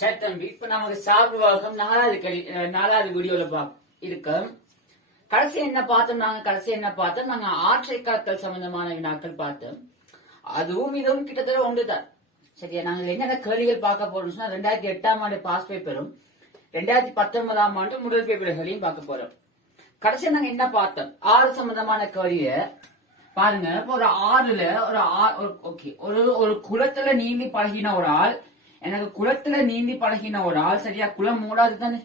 சரி தம்பி, இப்ப நமக்கு சார்புவாகம் நாலாவது வீடியோல இருக்கு. கடைசி என்ன பார்த்தோம் நாங்க ஆற்றை காத்தல் சம்பந்தமான வினாக்கள் பார்த்தோம். அதுவும் இதுவும் கிட்டத்தட்ட ஒன்றுதான். சரியா, நாங்க என்னென்ன கேள்விகள் பார்க்க போறோம் சொன்னா 2008ஆம் ஆண்டு பாஸ் பேப்பரும் 2019ஆம் ஆண்டு முதல் பேப்பர்களையும் பார்க்க போறோம். கடைசியா நாங்க என்ன பார்த்தோம், 6 சம்பந்தமான கேள்விய பாருங்க. ஒரு ஆறுல ஒரு குளத்துல நீந்தி பழகின ஒரு ஆள், எனக்கு குளத்துல நீந்தி பழகின ஒரு ஆள், சரியா, குளம் மூடாது தானே.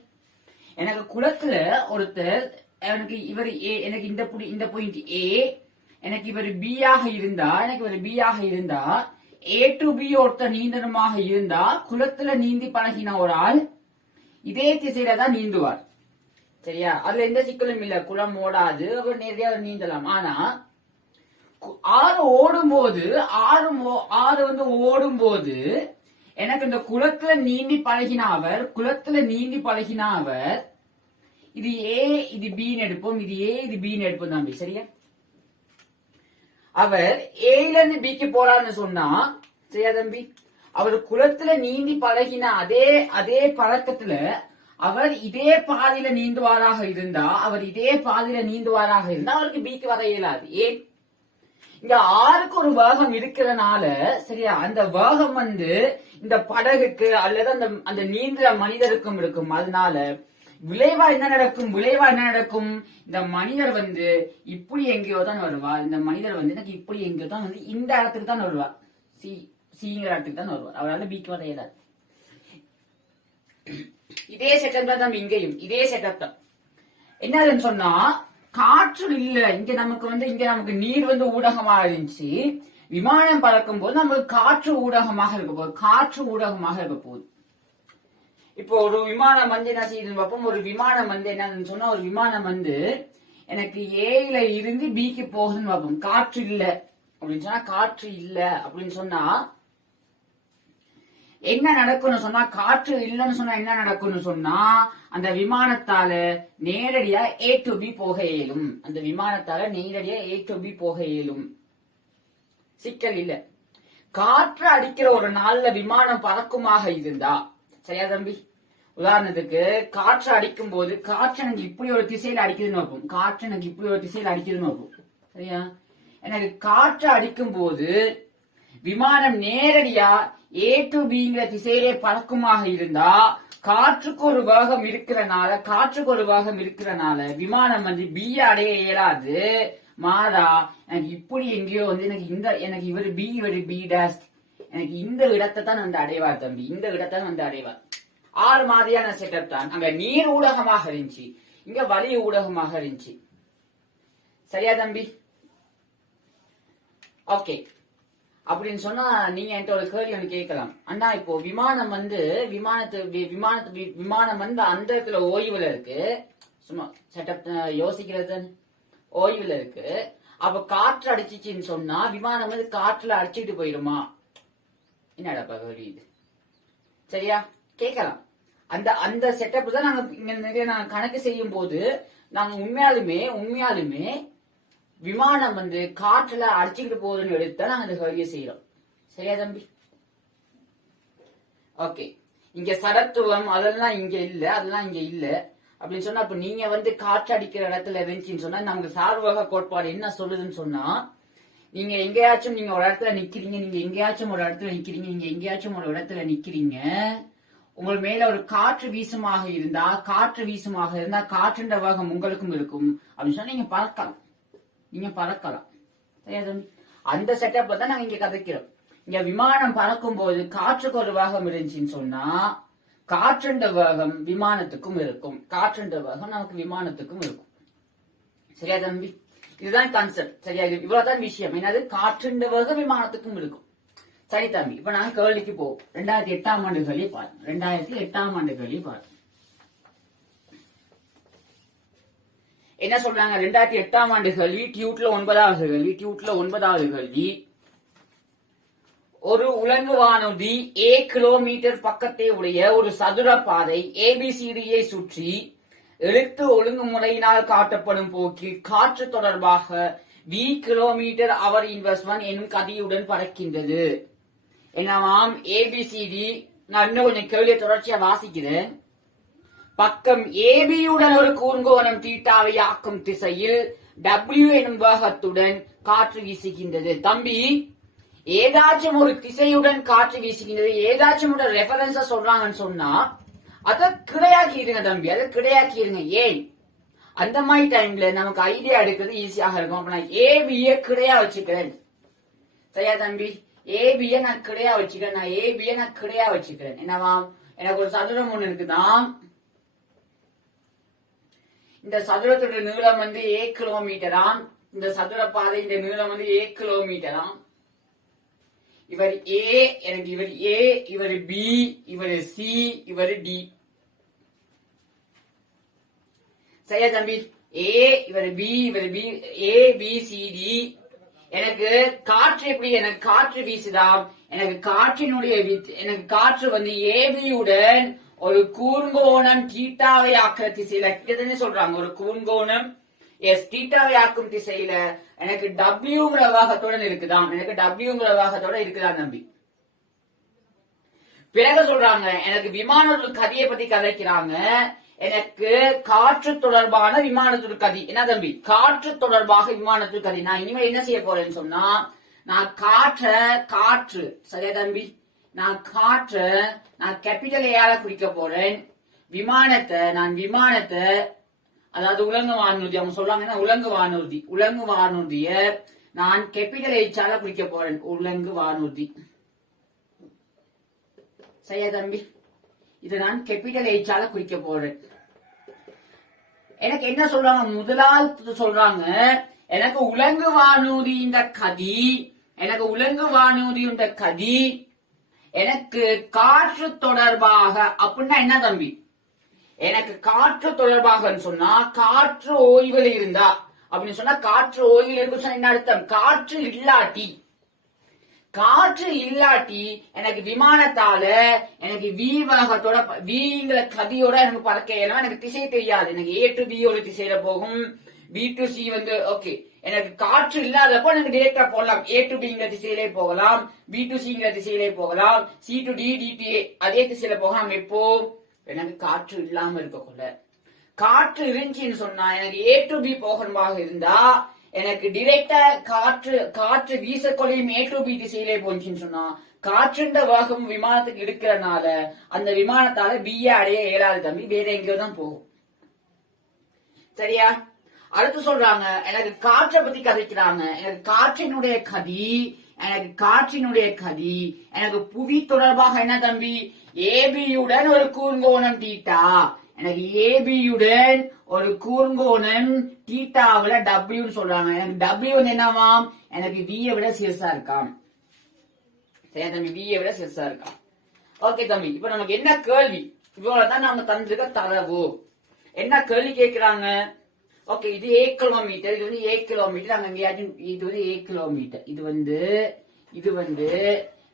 எனக்கு குளத்துல ஒருத்தர், எனக்கு இவர் எனக்கு இந்த பாயிண்ட் ஏ, எனக்கு இவர் பி ஆக இருந்தா ஏ டு பி ஒருத்தர் நீந்தனமாக இருந்தா குளத்துல நீந்தி பழகின ஒரு ஆள் இதே திசையில தான் நீந்துவார். சரியா, அதுல எந்த சிக்கலும் இல்ல, குளம் ஓடாது, அவர் நேரடியாக நீந்தலாம். ஆனா ஆறு ஓடும்போது எனக்கு இந்த குளத்துல நீந்தி பழகின அவர் இது ஏ இது பின்னு எடுப்போம், இது ஏ இது பின்னு எடுப்போம் தம்பி. சரியா, அவர் ஏல இருந்து பிக்கு போறான்னு சொன்னா, சரியா தம்பி, அவர் குளத்துல நீந்தி பழகின அதே பழக்கத்துல அவர் இதே பாதையில நீந்துவாராக இருந்தா அவருக்கு பிக்கு வர இயலாது. ஏன், இங்க ஆறுக்கு ஒரு வேகம் இருக்கிறனால, சரியா, அந்த வேகம் இந்த படகுக்கு அல்லது அந்த நீந்துற மனிதருக்கும் இருக்கும். அதனால விளைவா என்ன நடக்கும், இந்த மனிதர் இப்படி எங்கேயோ தான் வருவார். இந்த மனிதர் எனக்கு இப்படி எங்கேயோ தான் இந்த இடத்துக்கு தான் வருவார், சிங்கிற இடத்துக்கு தான் வருவார். அவரால் பிக்கு வர இயலாது. இதே செட்டப் தான் இங்கேயும், இதே செட்டப் தான். என்னதுன்னு சொன்னா, காற்று இல்ல இங்க நமக்கு நீர் ஊடகமாக இருந்துச்சு. விமானம் பறக்கும் போது நமக்கு காற்று ஊடகமாக இருக்க போகுது. இப்போ ஒரு விமானம் என்ன செய்யுதுன்னு பார்ப்போம். ஒரு விமானம் என்னன்னு சொன்னா, ஒரு விமானம் எனக்கு ஏல இருந்து பிக்கு போகுதுன்னு பார்ப்போம். காற்று இல்ல அப்படின்னு சொன்னா என்ன நடக்கும்னு சொன்னா, காற்று இல்லைன்னு சொன்னா என்ன நடக்கும்னு சொன்னா, அந்த விமானத்தால நேரடியா ஏ டு பி போக இயலும். சிக்கல் இல்ல. காற்று அடிக்கிற ஒரு நாள்ல விமானம் பறக்குமாக இருந்தா, சரியா தம்பி, உதாரணத்துக்கு காற்று அடிக்கும் போது காற்று எனக்கு இப்படி ஒரு திசையில அடிக்குதுன்னு வைப்போம். சரியா, எனக்கு காற்று அடிக்கும் போது விமானம் நேரடியா ஏ டு பிங்கிற திசையிலே பறக்குமாக இருந்தா, காற்றுக்கு ஒரு வேகம் இருக்கிறனால விமானம் பி அடைய இயலாது. மாறா எனக்கு இப்படி எங்கேயோ எனக்கு இவர் பி டேஷ் எனக்கு இந்த இடத்தை தான் அடைவார் தம்பி, இந்த இடத்தை அடைவார். 6 மாதிரியான செட்டப் தான். அங்க நீர் ஊடகமாக இருந்துச்சு, இங்க வலி ஊடகமாக இருந்துச்சு. சரியா தம்பி, ஓகே. அப்படின்னு சொன்னா நீங்க என்கிட்ட ஒரு கேள்வி ஒன்று கேட்கலாம். அண்ணா, இப்போ விமானம் விமானம் அந்த இடத்துல ஓய்வுல இருக்கு, சும்மா செட்டப் யோசிக்கிறது ஓய்வுல இருக்கு. அப்ப காற்று அடிச்சிச்சுன்னு சொன்னா விமானம் காற்றுல அடிச்சுட்டு போயிடுமா? என்னடா கேள்வி இது? சரியா, கேட்கலாம். அந்த செட்டப் தான் நாங்க கணக்கு செய்யும் போது நாங்க உண்மையாலுமே விமானம் காற்றுல அடிச்சுக்கிட்டு போகுதுன்னு எடுத்தா நாங்க இந்த கேள்வியை செய்யறோம். சரியா தம்பி, ஓகே. இங்க சரத்துவம் அதெல்லாம் இங்க இல்ல அப்படின்னு சொன்னா, அப்ப நீங்க காற்று அடிக்கிற இடத்துல இருந்துச்சுன்னு சொன்னா, நமக்கு சார்பக கோட்பாடு என்ன சொல்லுதுன்னு சொன்னா, நீங்க எங்கேயாச்சும் ஒரு இடத்துல நிக்கிறீங்க, நீங்க எங்கேயாச்சும் ஒரு இடத்துல நிக்கிறீங்க, உங்கள் மேல ஒரு காற்று வீசுமாக இருந்தா காற்றுன்ற வேகம் உங்களுக்கும் இருக்கும் அப்படின்னு சொன்னா நீங்க பறக்கலாம். அந்த செட்டப் தான் நாங்க இங்க கதைக்கிறோம். இங்க விமானம் பறக்கும் போது காற்றுக்கு ஒரு வேகம் இருந்துச்சுன்னு சொன்னா, காற்றுன்ற வேகம் விமானத்துக்கும் இருக்கும், நமக்கு விமானத்துக்கும் இருக்கும். சரியா தம்பி, இதுதான் கான்செப்ட். சரியா, இவ்வளவுதான் விஷயம். என்னது, காற்றுன்ற வேகம் விமானத்துக்கும் இருக்கும். சரி தம்பி, இப்ப நாங்க கேள்விக்கு போவோம். 2008ஆம் ஆண்டு கேள்வி பாருங்க. 2008ஆம் ஆண்டு கேள்வி பாருங்க. என்ன சொல்றாங்க? 2008ஆம் ஆண்டு கேள்வி, டியூட்ல 9வது கேள்வி. ஒரு உலங்கு வானூர்தி A கிலோமீட்டர் பக்கத்தை உடைய ஒரு சதுர பாதை ABCDயை சுற்றி எழுத்து ஒழுங்குமுறையினால் காட்டப்படும் போக்கில் காற்று தொடர்பாக V கிலோமீட்டர் அவர் இன்வெஸ்ட்மெண்ட் எனும் கதியுடன் பறக்கின்றது. என்னவாம், ABCD நான் இன்னும் கொஞ்சம் கேள்வியை தொடர்ச்சியா வாசிக்கிறேன். பக்கம் ஏபியுடன் ஒரு கூர்ங்கோணம் தீட்டாவை ஆக்கும் திசையில் W எனும் வேகத்துடன் காற்று வீசுகின்றது. தம்பி, ஏதாச்சும் ஒரு திசையுடன் காற்று வீசுகின்றது, ஏதாச்சும் ஒரு ரெஃபரன்ஸ சொல்றாங்கன்னு சொன்னா அதை கிடையாக்கிடுங்க தம்பி, அதை கிடையாக்கிடுங்க. ஏன் அந்த மாதிரி டைம்ல நமக்கு ஐடியா எடுக்கிறது ஈஸியாக இருக்கும். அப்ப நான் ஏபிய கிடையா வச்சுக்கிறேன். சரியா தம்பி? ஏபிய நான் கிடையா வச்சுக்கிறேன். நான் ஏபிய நான் கிடையா வச்சுக்கிறேன். என்னவா, எனக்கு ஒரு சதுரம் ஒண்ணு இருக்குதான். இந்த சதுரத்தோட நீளம் வந்து 1 கிலோமீட்டராம். இந்த சதுர பாதை இந்த நீளம் வந்து 1 கிலோமீட்டராம். இவர் ஏ, எனக்கு இவர் ஏ, இவர் பி, இவர் சி, இவர் டி. சரியா தம்பி? ஏ, இவர் பி, இவர் பி, ஏ பி சி டி. எனக்கு காற்று எப்படி, எனக்கு காற்று வீசுதாம். எனக்கு காற்று வந்து ஏபியுடன் ஒரு கூர்ங்கோணம் தீட்டாவை ஆக்கிற திசையில கிட்டத்தட்ட சொல்றாங்க. ஒரு கூர்ங்கோணம் தீட்டாவை ஆக்கும் திசையில எனக்கு டபிள்யூங்கிற வேகத்துடன் இருக்குதாம். எனக்கு டபிள்யூங்கிற வேகத்தோட இருக்குதான் தம்பி. பிறகு சொல்றாங்க எனக்கு விமானத்தோட கதியை பத்தி கதைக்கிறாங்க. எனக்கு காற்று தொடர்பான விமானத்தோட கதி. என்ன தம்பி? காற்று தொடர்பாக விமானத்தோட கதி. நான் இனிமேல் என்ன செய்ய போறேன்னு சொன்னா, நான் காற்று சரியா தம்பி? நான் கேபிட்டல் ஏயால குறிக்க போறேன். விமானத்தை அதாவது உலங்கு வானூர்தி, அவங்க சொல்றாங்கன்னா உலங்கு வானூர்திய நான் கேபிட்டல் ஏச்சால குறிக்க போறேன். உலங்கு வானூர்தி. சரியா தம்பி? இதை நான் கேபிட்டல் ஏச்சால குறிக்க போறேன். எனக்கு என்ன சொல்றாங்க, முதலாவது சொல்றாங்க எனக்கு உலங்கு வானூர்தியின் கதி எனக்கு காற்று தொடர்பாக அப்படின்னா என்ன தம்பி? எனக்கு காற்று தொடர்பாக சொன்னா காற்று ஓய்வில் இருந்தா அப்படின்னு சொன்னா, காற்று ஓய்வில் இருக்கு என்ன அர்த்தம்? காற்று இல்லாட்டி எனக்கு விமானத்தால எனக்கு வேகத்தோட கதியோட எனக்கு பறக்க இயலும். எனக்கு திசை தெரியாது. எனக்கு A to B ஒரு திசையில போகும், B to C வந்து ஓகே. எனக்கு காற்று இல்லாதப்போ எனக்கு டிரெக்டா போகலாம். A to B திசையிலே போகலாம், B to C திசையிலே போகலாம், C to D, D to A அதே திசையில போகலாம். எப்போ எனக்கு காற்று இல்லாம இருக்கக்குள்ள. காற்று இருந்துச்சுன்னு சொன்னா எனக்கு A to B போகணுமாக இருந்தா எனக்கு டிரெக்டா காற்று வீசக்கொள்ளையும் A to B திசையிலே போச்சுன்னு சொன்னா காற்றுண்ட வேகம் விமானத்துக்கு எடுக்கிறனால அந்த விமானத்தால B அடைய இயலாது தம்பி, வேற எங்கேயோ தான் போகும். சரியா? அடுத்து சொல்றாங்க எனக்கு காற்றை பத்தி கதைக்கிறாங்க. எனக்கு காற்றினுடைய கதி எனக்கு புவி தொடர்பாக என்ன தம்பி? ஏபியுடன் ஒரு கூர்ங்கோணம் தீட்டா. எனக்கு ஏபியுடன் ஒரு கூர்ங்கோணம் தீட்டாவில டபிள்யூன்னு சொல்றாங்க. எனக்கு டபிள்யூ வந்து என்னவாம்? எனக்கு வியை விட சிறுசா இருக்காம். சரியா தம்பி? வியை விட சிறுசா இருக்காம். ஓகே தம்பி, இப்ப நமக்கு என்ன கேள்வி? இவ்வளவுதான் நாம தந்திருக்க தரவு. என்ன கேள்வி கேட்கிறாங்க? ஓகே, இது 1 கிலோமீட்டர், இது வந்து 1 கிலோமீட்டர். அங்க எங்கேயாச்சும் இது வந்து 1 கிலோமீட்டர், இது வந்து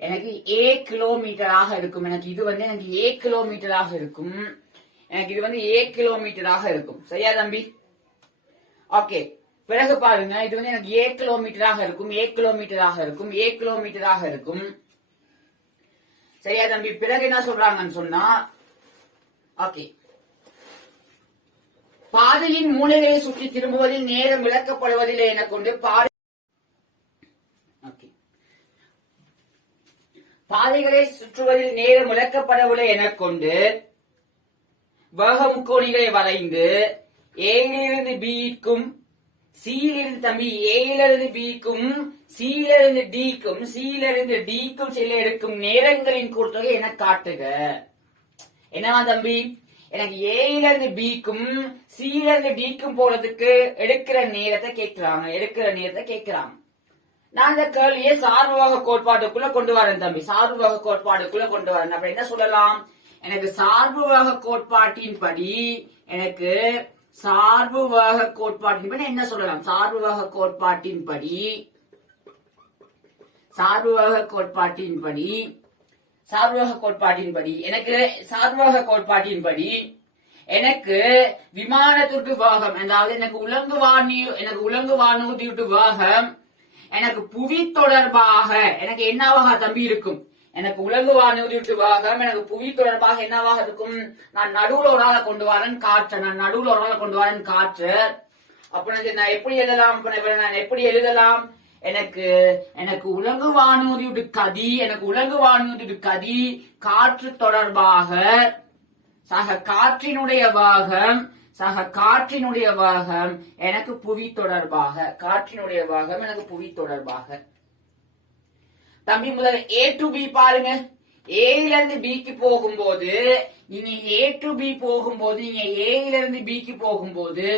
எனக்கு 1 கிலோமீட்டராக இருக்கும். எனக்கு இது வந்து எனக்கு 1 கிலோமீட்டராக இருக்கும். எனக்கு இது வந்து 1 கிலோமீட்டராக இருக்கும். சரியா தம்பி? ஓகே, பிறகு பாருங்க இது வந்து எனக்கு 1 கிலோமீட்டராக இருக்கும், 1 கிலோமீட்டராக இருக்கும், 1 கிலோமீட்டராக இருக்கும். சரியா தம்பி? பிறகு என்ன சொல்றாங்கன்னு சொன்னா, ஓகே, பாதையின் மூலைகளை சுற்றி திரும்புவதில் நேரம் விளக்கப்படுவதில்லை என கொண்டு பாதைகளை சுற்றுவதில் நேரம் விளக்கப்படவில்லை என கொண்டு வேகமுக்கோணிகளை வரைந்து ஏயிலிருந்து பிக்கும் சியிலிருந்து தம்பி ஏயிலிருந்து பிக்கும் சியிலிருந்து டிக்கும் செல்ல எடுக்கும் நேரங்களின் கூட்டுத்தொகை என காட்டுக. என்னவா தம்பி? எனக்கு ஏயில இருந்து பிக்கும் சில இருந்து டிக்கும் போறதுக்கு எடுக்கிற நேரத்தை கேட்கிறாங்க. நான் இந்த கேள்வியை சார்புவாக கோட்பாட்டுக்குள்ள கொண்டு வரேன் தம்பி. சார்புவாக கோட்பாட்டுக்குள்ள கொண்டு வரேன். அப்ப என்ன சொல்லலாம்? எனக்கு சார்புவாக கோட்பாட்டின்படி என்ன சொல்லலாம்? சார்புவாக எனக்கு விமானத்துக்கு வேகம், அதாவது எனக்கு உலங்கு வானூர்தியுட்டு வேகம் எனக்கு புவி தொடர்பாக எனக்கு என்னவாக தம்பி இருக்கும்? எனக்கு உலகு வானூர்தி பாகம் எனக்கு புவி தொடர்பாக என்னவாக இருக்கும்? நான் நடுவுல ஒரு ஆளை கொண்டு வரேன் காற்று, நான் நடுவுல ஒரு ஆளை கொண்டு வரேன் காற்று. அப்ப நான் எப்படி எழுதலாம்? நான் எப்படி எழுதலாம்? எனக்கு உலகு வானூர்தி கதி, எனக்கு உலகு வானூர்தி கதி காற்று தொடர்பாக சக காற்றினுடைய பாகம், சக காற்றினுடைய பாகம் எனக்கு புவி தொடர்பாக, காற்றினுடைய பாகம் எனக்கு புவி தொடர்பாக. தம்பி முதல்ல A to B பாருங்க. A இருந்து B க்கு போகும்போது நீங்க A to B போகும்போது, நீங்க A இருந்து B க்கு போகும்போது,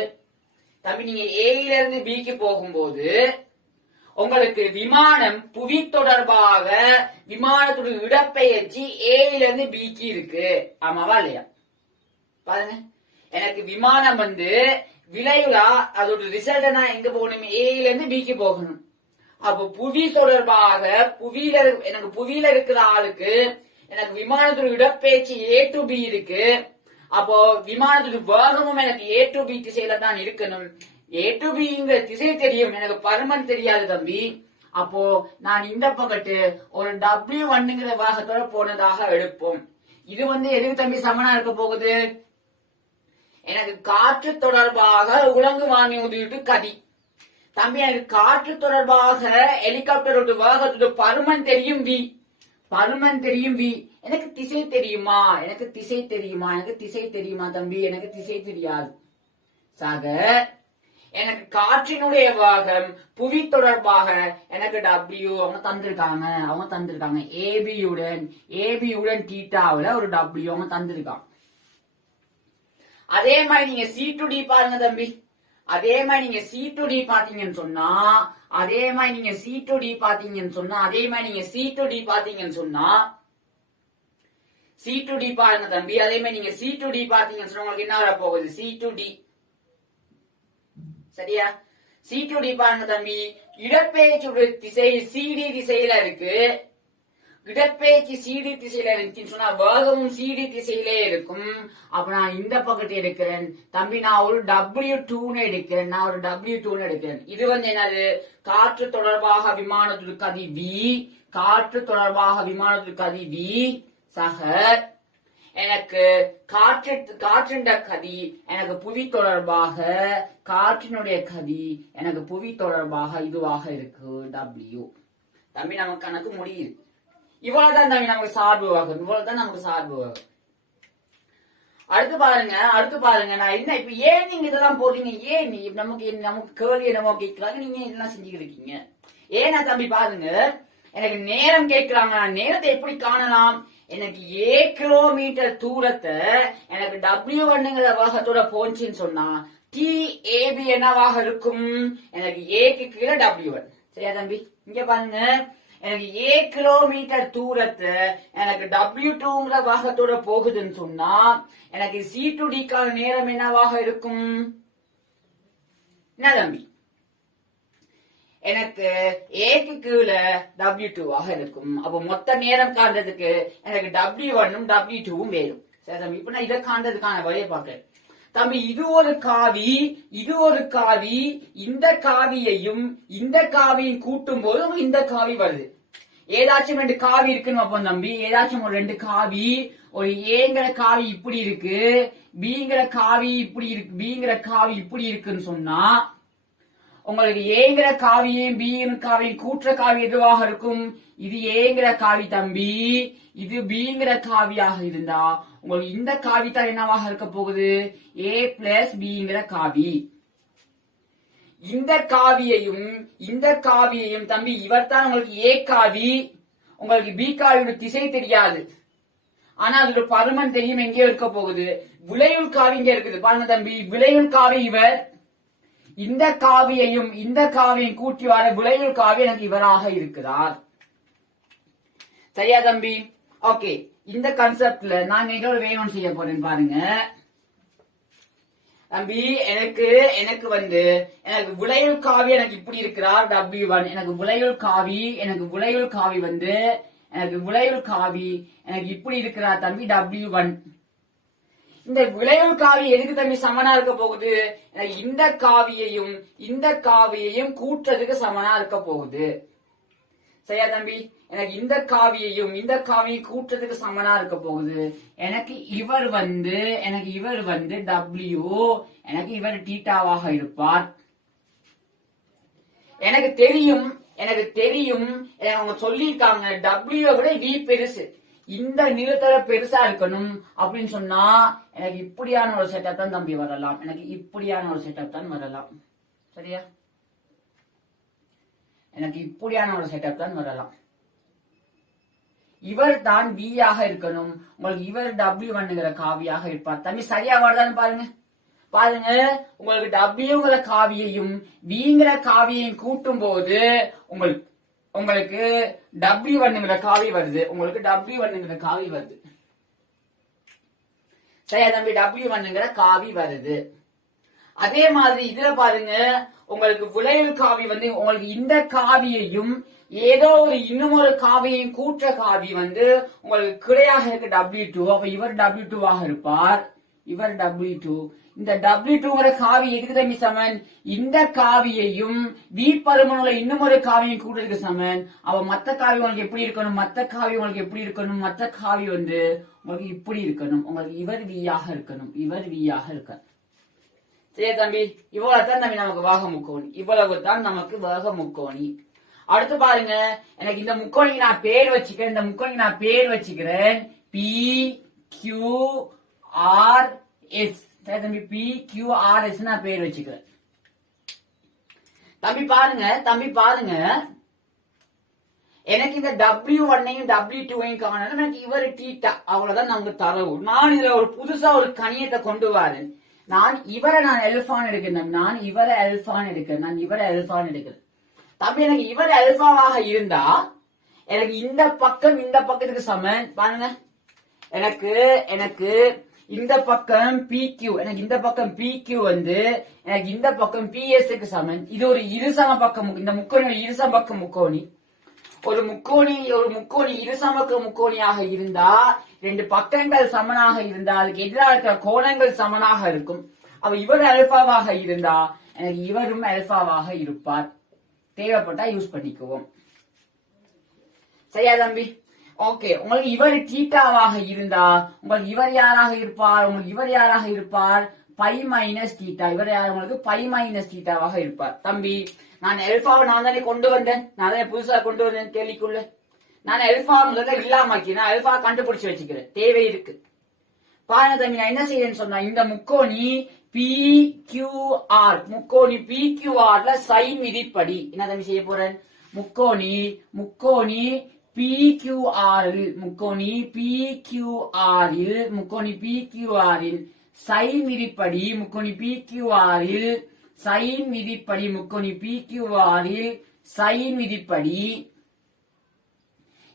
தம்பி நீங்க A இருந்து B க்கு போகும்போது உங்களுக்கு விமானம் புவி தொடர்பாக விமானத்துடைய இடப்பெயர்ச்சி A இருந்து B க்கு இருக்கு. ஆமாவா இல்லையா? பாருங்க, எனக்கு விமானம் விளைவுலா அதோட ரிசல்ட் நான் எங்க போகணும்? A இருந்து B க்கு போகணும். அப்ப புவி தொடர்பாக எனக்கு புவியில இருக்கிற ஆளுக்கு எனக்கு விமானத்துடைய இடப்பெயர்ச்சி A to B இருக்கு. அப்போ விமானத்துடைய வேகமும் எனக்கு A to B திசையில தான் இருக்கணும். A to Bங்கிற திசை தெரியும், எனக்கு பருமன் தெரியாது தம்பி. அப்போ நான் இந்த பக்கத்து ஒரு W1ங்கிற வேகத்தோட போனதாக எடுப்போம். இது எதுக்கு தம்பி சமனா இருக்க போகுது? எனக்கு காற்று தொடர்பாக உலங்கு வானூர்தி கதி. தம்பி எனக்கு காற்று தொடர்பாக ஹெலிகாப்டரோட வேகத்தோட பருமன் தெரியும் V, பருமன் தெரியும் V. எனக்கு திசை தெரியுமா? எனக்கு திசை தெரியுமா? எனக்கு திசை தெரியுமா தம்பி? எனக்கு திசை தெரியாது. சாக எனக்கு காற்றினுடைய வேகம் புவி தொடர்பாக எனக்கு W அவங்க தந்திருக்காங்க. ஏபியுடன் தீட்டாவுல ஒரு W அவங்க தந்திருக்காங்க. அதே மாதிரி நீங்க C to D பாருங்க தம்பி. அதே மாதிரி நீங்க C to D பாத்தீங்கன்னு சொன்னா, அதே மாதிரி நீங்க C to D பாத்தீங்கன்னு சொன்னா C to D பாருங்க தம்பி. அதே மாதிரி நீங்க C to D பாத்தீங்கன்னு சொன்னா உங்களுக்கு என்ன வர போகுது? C to D. சரியா? C to D பாருங்க தம்பி. இடப்பெயர்ச்சியுடைய திசை CD திசையில இருக்கு. இடப்பெயர்ச்சி CD திசையில இருந்துச்சுன்னு சொன்னா வேகமும் CD திசையிலே இருக்கும். அப்ப நான் இந்த பக்கத்து எடுக்கிறேன் தம்பி. நான் ஒரு W2 எடுக்கிறேன். இது என்னது? காற்று தொடர்பாக விமானத்துக்கு கதி V, காற்று தொடர்பாக விமானத்துக்கு கதி V சக எனக்கு காற்றின் கதி எனக்கு புவி தொடர்பாக, காற்றினுடைய கதி எனக்கு புவி தொடர்பாக இதுவாக இருக்கு W. தம்பி நமக்கு கணக்கு முடியுது. இவ்வளவுதான் தம்பி நமக்கு சார்பு வகை. அடுத்து பாருங்க நான் என்ன இப்ப ஏன் நீங்க இதெல்லாம் போடுறீங்க? ஏன் நமக்கு கேள்வி என்னமோ கேட்கறாங்க, நீங்க இதெல்லாம் செஞ்சுக்கிட்டு இருக்கீங்க. ஏன்னா தம்பி பாருங்க, எனக்கு நேரம் கேட்கிறாங்க. நான் நேரத்தை எப்படி காணலாம்? எனக்கு A கிலோமீட்டர் தூரத்தை எனக்கு W1ங்கிற வேகத்தோட போச்சுன்னு சொன்னா TAB என்னவாக இருக்கும்? எனக்கு A க்கு கீழே W1. சரியா தம்பி? இங்க பாருங்க, எனக்கு A கிலோமீட்டர் தூரத்தை எனக்கு W2ங்கிற வேகத்தோட போகுதுன்னு சொன்னா எனக்கு C to D க்கான நேரம் என்னவாக இருக்கும்? என்ன தம்பி? எனக்கு A க்கு கீழே W2 ஆக இருக்கும். அப்ப மொத்த நேரம் காண்றதுக்கு எனக்கு W1ம் W2ம் வேணும். சரி தம்பி, இப்ப நான் இதை காண்றதுக்கான வழியை பார்க்கிறேன் தம்பி. இது ஒரு காவி, இந்த காவியையும் இந்த காவியும் கூட்டும் போது இந்த காவி வருது. ஏதாச்சும் 2 காவி இருக்குன்னு வைப்போம் தம்பி. ஏதாச்சும் ஒரு 2 காவி, ஒரு ஏங்கிற காவி இப்படி இருக்கு, பிங்கிற காவி இப்படி இருக்குன்னு சொன்னா உங்களுக்கு ஏங்கிற காவியும் பிங்கிற காவியும் கூற்ற காவி எதுவாக இருக்கும்? இது ஏங்கிற காவி தம்பி, இது பிங்கிற காவியாக இருந்தா உங்களுக்கு இந்த காவி தான் என்னவாக இருக்க போகுது? A பிளஸ் பிங்கிற காவி. இந்த காவியையும் தம்பி இவர்தான் உங்களுக்கு A காவி, உங்களுக்கு B காவியோட திசை தெரியாது, ஆனா அதோட பருமன் தெரியும். எங்கேயோ இருக்க போகுது. விளையுள் காவி இங்க இருக்குது பாருங்க தம்பி. விளையுள் காவி இவர். இந்த காவியையும் கூட்டி வர விளையுள் காவி எனக்கு இவராக இருக்கிறார். சரியா தம்பி? ஓகே, இந்த கான்செப்ட்ல நான் எங்களோட வேணும்னு செய்ய போறேன் பாருங்க தம்பி. எனக்கு விளையுள் காவி எனக்கு இப்படி இருக்கிறார் W1. எனக்கு விளையுள் காவி எனக்கு இப்படி இருக்கிறார் தம்பி W1. இந்த விளையுள் காவி எதுக்கு தம்பி சமனா இருக்க போகுது? இந்த காவியையும் கூட்டுறதுக்கு சமனா இருக்க போகுது. சரியா தம்பி? எனக்கு இந்த காவியையும் இந்த காவியை கூட்டத்துக்கு சமனா இருக்க போகுது. எனக்கு இவர் வந்து டபிள்யூ, எனக்கு இவர் டீட்டாவாக இருப்பார். எனக்கு தெரியும் அவங்க சொல்லியிருக்காங்க டபிள்யூ விட வி பெருசு, இந்த நீளத்தோட பெருசா இருக்கணும் அப்படின்னு சொன்னா எனக்கு இப்படியான ஒரு செட்டப் தான் தம்பி வரலாம். எனக்கு இப்படியான ஒரு செட்டப் தான் வரலாம். சரியா? எனக்கு இப்படியான ஒரு செட்டப் தான் வரலாம். இவர் தான் V ஆக இருக்கணும். உங்களுக்கு இவர் W1ங்கிற காவியாக இருப்பார். தம்பி சரியா வருதான்னு பாருங்க. உங்களுக்கு Wங்கிற காவியையும் Vங்கிற காவியையும் கூட்டும் போது உங்களுக்கு W1ங்கிற காவி வருது. உங்களுக்கு W1ங்கிற காவி வருது. சரியா தம்பி? W1ங்கிற காவி வருது. அதே மாதிரி இதுல பாருங்க, உங்களுக்கு விளைவு காவி வந்து உங்களுக்கு இந்த காவியையும் ஏதோ ஒரு இன்னும் ஒரு காவியையும் கூற்ற காவி வந்து உங்களுக்கு கிடையாக இருக்கு W2. அப்ப இவர் W2 ஆக இருப்பார். இவர் W2. இந்த W2ங்கிற காவி எதுக்கு தம்பி சமன்? இந்த காவியையும் V பருமனுள்ள இன்னும் ஒரு காவியும் கூட்டத்துக்கு சமன். அப்ப மத்த காவி உங்களுக்கு எப்படி இருக்கணும்? மத்த காவி வந்து உங்களுக்கு இப்படி இருக்கணும். உங்களுக்கு இவர் V ஆக இருக்கணும். இவர் V ஆக இருக்கணும். சரி தம்பி, இவ்வளவுதான் தம்பி நமக்கு வேக முக்கோணி. இவ்வளவுதான் நமக்கு வேக முக்கோணி. அடுத்து பாருங்க, எனக்கு இந்த முக்கோணிக்கு நான் பேர் வச்சுக்கிறேன். P Q R S. சரி தம்பி, P Q R S நான் பேர் வச்சுக்கிறேன். தம்பி பாருங்க, எனக்கு இந்த W1ஐயும் W2ஐயும் காணணும். எனக்கு இவர் தீட்டா, அவ்வளவுதான் நமக்கு தரவு. நான் இதுல ஒரு புதுசா ஒரு கணியத்தை கொண்டு வரேன். நான் இவரை எல்ஃபான் எடுக்கிறேன். தம்பி எனக்கு இவர் அல்பாவாக இருந்தா எனக்கு இந்த பக்கத்துக்கு சமன். பாருங்க, எனக்கு இந்த பக்கம் PQ, எனக்கு இந்த பக்கம் PQ வந்து எனக்கு இந்த பக்கம் PS சமன். இது ஒரு இருசம பக்கம். இந்த முக்கோணி இருசம பக்க முக்கோணி. ஒரு முக்கோணி இருசமக்க முக்கோணியாக இருந்தா ரெண்டு பக்கங்கள் சமனாக இருந்தா அதுக்கு எதிராக இருக்கிற கோணங்கள் சமனாக இருக்கும். அப்ப இவர் அல்பாவாக இருந்தா எனக்கு இவரும் அல்பாவாக இருப்பார். தேவைப்பட்டா யூஸ் பண்ணிக்குவோம். சரியா தம்பி? ஓகே. உங்களுக்கு இவர் தீட்டாவாக இருந்தா உங்களுக்கு இவர் யாராக இருப்பார்? Pi minus theta. இவர் யார்? உங்களுக்கு பை மைனஸ் தீட்டாவாக இருப்பார். தம்பி, நான் எல்பாவை நான் தானே கொண்டு வந்தேன். நான் தானே புதுசா கொண்டு வந்தேன் கேள்விக்குள்ள. நான் எல்பா முதல்ல இல்லாமக்கி நான் எல்பா கண்டுபிடிச்சு வச்சுக்கிறேன். தேவை இருக்கு. பாருங்க தம்பி, நான் என்ன செய்யறேன்னு சொன்னா, இந்த முக்கோணி PQR, முக்கோணி PQRல சைன் விதிப்படி என்ன தம்பி செய்ய போறேன்? முக்கோணி PQRல் சைன் விதிப்படி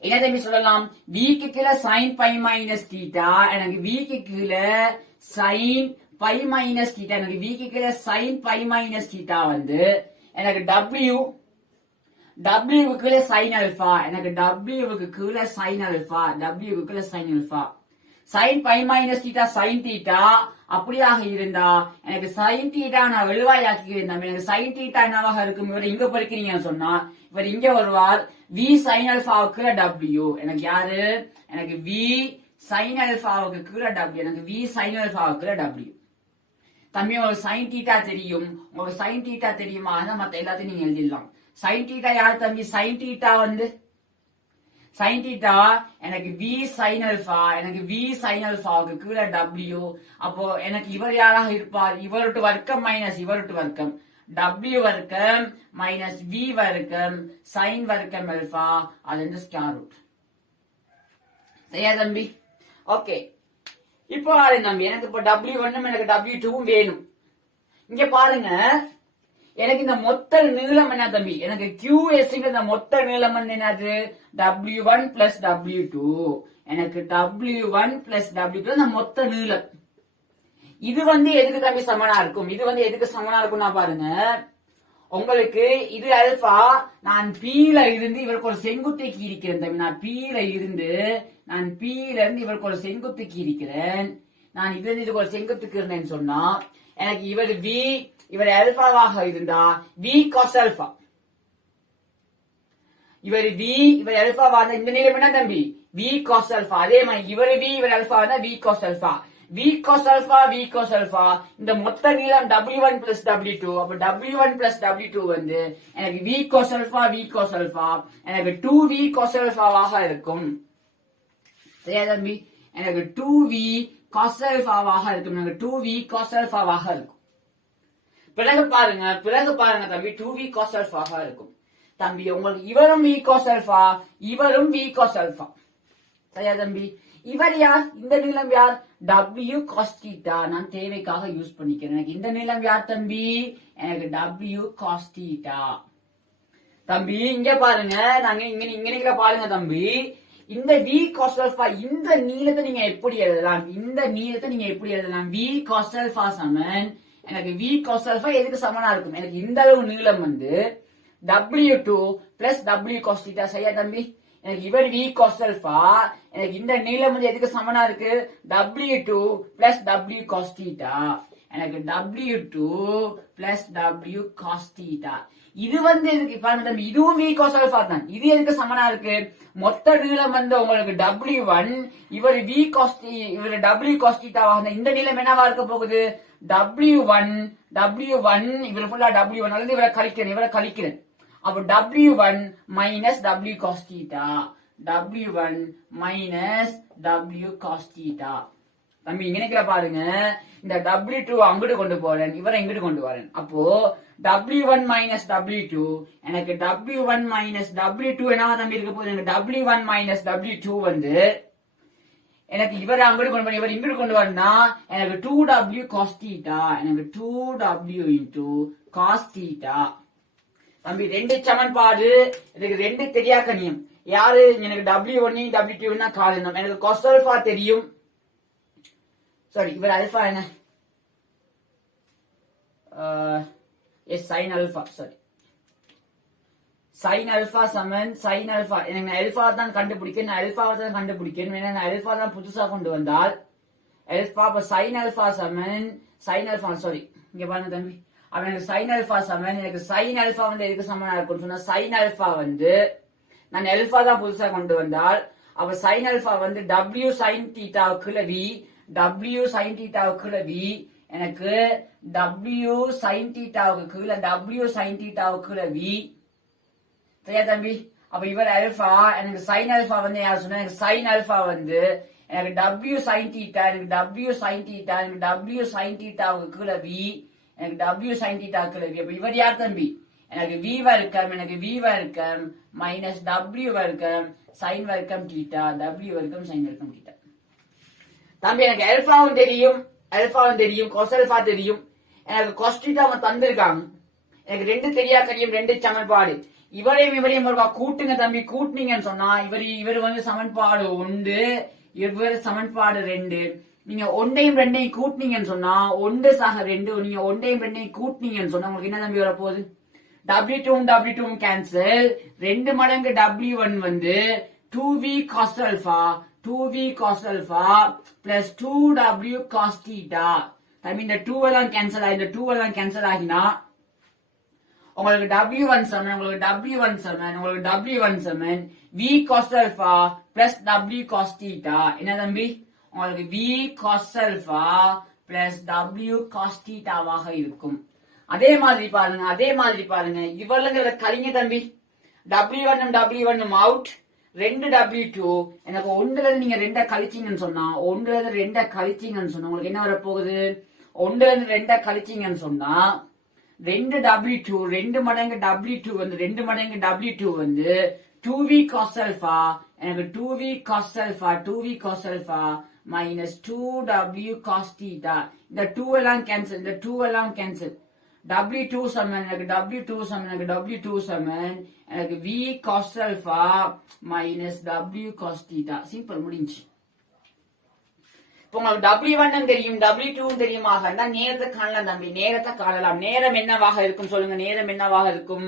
என்ன தம்பி சொல்லலாம்? Vக்கு கீழே sin π மைனஸ் தீட்டா, எனக்கு Vக்கு கீழே sin π மைனஸ் தீட்டா, எனக்கு Vக்கு கீழே sin π மைனஸ் தீட்டா வந்து எனக்கு Wக்கு கீழே sin அல்பா, எனக்கு Wக்கு கீழே sin அல்பா, sin π minus theta sin theta அப்படியாக இருந்தா எனக்கு sin தீட்டா நான் வெளிவாயாக்கிறேன். எனக்கு sin தீட்டா என்னவாக இருக்கும்? இவர் இங்க படிக்கிறீங்கன்னு சொன்னா இவர் இங்க வருவார். V sin அல்பாவுக்கு W. எனக்கு யாரு? எனக்கு V sin அல்பாவுக்கு கீழே W. எனக்கு V sin அல்பாவுக்கு W. தம்பி, உங்களுக்கு sin தீட்டா தெரியும். உங்களுக்கு sin தீட்டா தெரியுமா? மத்த எல்லாத்தையும் நீங்க எழுதிடலாம். sin தீட்டா யார் தம்பி? sin தீட்டா வந்து sin தீட்டா எனக்கு V sin அல்பா, எனக்கு V sin அல்பாவுக்கு கீழே W. அப்போ எனக்கு இவர் யாராக இருப்பார்? இவருட்டு வர்க்கம் மைனஸ் இவருட்டு வர்க்கம், W வர்க்கம் மைனஸ் V வர்க்கம் sin வர்க்கம் அல்பா, அது ஸ்கொயர் ரூட். சரியா தம்பி? ஓகே. இப்போ தம்பி, எனக்கு இப்ப W1 எனக்கு W2 வேணும். இங்க பாருங்க, எனக்கு இந்த மொத்த நீளம் என்ன தம்பி? எனக்கு QS இந்த மொத்த நீளம் என்னது? W1 plus W2. எனக்கு W1 பிளஸ் W2 இந்த மொத்த நீளம். இது வந்து எதுக்கு தம்பி சமனா இருக்கும்? நான் பாருங்க, உங்களுக்கு இது அல்பா. நான் Pல இருந்து இவருக்கு ஒரு செங்குத்தை கீறிக்கிறேன் தம்பி. நான் Pல இருந்து இவருக்கு ஒரு செங்குத்து கீறிக்கிறேன். நான் இதுக்கு ஒரு செங்குத்து கீறினேன்னு சொன்னா எனக்கு இவர் அல்பாவாக இருந்தா V cos அல்பா, இவர் v இவர் அல்பாவா இருந்தா இந்த நீளம் என்ன தம்பி v cos alpha. அதே மாதிரி இவர் v இவர் அல்பா இருந்தா v cos alpha. v cos alpha v cos alpha இந்த மொத்த நீளம் w1 plus w2. அப்ப w1 plus w2 வந்து எனக்கு v cos alpha v cos alpha எனக்கு 2v cos alpha ஆக இருக்கும். சரியா தம்பி எனக்கு 2v cos alpha ஆக இருக்கும். எனக்கு 2v cos alpha ஆக இருக்கும். பிறகு பாருங்க தம்பி 2v cos alpha ஆக இருக்கும். தம்பி உங்களுக்கு இவரும் v cos alpha இவரும் v cos alpha. சரியா தம்பி இவர் யார் இந்த நீளம் யார் w cos theta. நான் தேவைக்காக யூஸ் பண்ணிக்கிறேன். எனக்கு இந்த நீளம் யார் தம்பி எனக்கு w cos theta. தம்பி இங்க பாருங்க நாங்க இங்க பாருங்க தம்பி இந்த v cos alpha இந்த நீளத்தை நீங்க எப்படி எழுதலாம் v cos alpha சமன் எனக்கு v cos alpha எதுக்கு சமனா இருக்கும் எனக்கு இந்த அளவு நீளம் வந்து w2 plus w cos theta. சரியா தம்பி எனக்கு இவர் v cos alpha எனக்கு இந்த நீளம் வந்து எதுக்கு சமனா இருக்கு w2 plus w cos theta. எனக்கு w2 plus w cos theta இது வந்து எதுக்கு பாருங்க தம்பி இதுவும் v cos alpha தான். இது எதுக்கு சமனா இருக்கு மொத்த நீளம் வந்து உங்களுக்கு w1 இவர் v cos இவர் w cos theta ஆக இந்த நீளம் என்னவா இருக்க போகுது w1 இவர் ஃபுல்லா w1 அல்லது இவரை கழிக்கிறேன் அப்ப w1 minus w cos theta w1 minus w cos theta. தம்பி இங்க பாருங்க இந்த w2 அங்கிட்டு கொண்டு போறேன் இவரை இங்கிட்டு கொண்டு வரேன். அப்போ w1 minus w2 எனக்கு w1 minus w2 என்னவா தம்பி இருக்க போகுது எனக்கு w1 minus w2 வந்து எனக்கு இவரை அங்கிட்டு கொண்டு போறேன் இவர் இங்கிட்டு கொண்டு வரேன்னா எனக்கு 2w cos theta எனக்கு 2w into cos theta. தம்பி ரெண்டு சமன்பாடு எனக்கு ரெண்டு தெரியாக்கணியம் யாரு எனக்கு w1 w2 காரணம் எனக்கு cos alpha தெரியும். சாரி இவர் அல்பா என்ன sin alpha sorry sin alpha சமன் sin alpha எனக்கு நான் alpha தான் கண்டுபிடிக்கேன் ஏன்னா நான் alpha தான் புதுசா கொண்டு வந்தால் alpha அப்ப sin alpha சமன் sin alpha சாரி இங்க பாருங்க தம்பி அப்ப எனக்கு sin alpha சமன் எனக்கு sin alpha வந்து எதுக்கு சமனா இருக்கும்னு சொன்னா sin alpha வந்து நான் alpha தான் புதுசா கொண்டு வந்தால் அப்ப sin alpha வந்து w sin theta க்குள்ள v w sin theta க்குள்ள v எனக்கு w sin theta க்குள்ள w sin theta க்குள்ள v. சரியா தம்பி அப்ப இவர் alpha எனக்கு sin alpha வந்து யார் சொன்னா எனக்கு sin alpha வந்து எனக்கு w sin theta எனக்கு w sin theta எனக்கு w sin theta க்குள்ள v எனக்கு w sin theta க்குள்ள v. அப்ப இவர் யார் தம்பி எனக்கு v வர்க்கம் minus w வர்க்கம் sin வர்க்கம் theta w வர்க்கம் sin வர்க்கம் theta. தம்பி எனக்கு alphaவும் தெரியும் cos alpha தெரியும் எனக்கு cos theta தந்திருக்காங்க எனக்கு ரெண்டு தெரியாக்கணியம் ரெண்டு சமன்பாடு இவரையும் ஒரு கூட்டுங்க தம்பி கூட்டுனீங்கன்னு சொன்னா இவர் வந்து சமன்பாடு 1 இவர் சமன்பாடு 2 நீங்க ஒன்றையும் ரெண்டையும் கூட்டினீங்கன்னு சொன்னா 1 சக 2 நீங்க ஒன்றையும் ரெண்டையும் கூட்டினீங்கன்னு சொன்னா உங்களுக்கு என்ன தம்பி வரப்போகுது w2 கேன்சல் 2 மடங்கு w1 வந்து 2v cos alpha plus 2w cos theta. தம்பி இந்த 2 எல்லாம் கேன்சல் ஆகினா உங்களுக்கு w1 சமன் v cos alpha plus w cos theta. என்ன தம்பி உங்களுக்கு v cos alpha plus w cos theta வாக இருக்கும். அதே மாதிரி பாருங்க இவர்கள கலிங்க தம்பி w1 அவுட் 2w2 எனக்கு 1ல நீங்க 2 கழிச்சீங்கன்னு சொன்னா உங்களுக்கு என்ன வர போகுது 1ல இருந்து 2 கழிச்சீங்கன்னு சொன்னா 2w2 2 மடங்கு w2 வந்து 2v cos alpha எனக்கு 2v cos alpha minus 2w cos theta. இந்த 2 எல்லாம் கேன்சல் w2 சமன் எனக்கு v cos alpha minus w cos theta. Simple முடிஞ்சு. இப்போ உங்களுக்கு w1 தெரியும் w2 தெரியுமாக நேரத்தை காணலாம் தம்பி நேரம் என்னவாக இருக்கும் சொல்லுங்க நேரம் என்னவாக இருக்கும்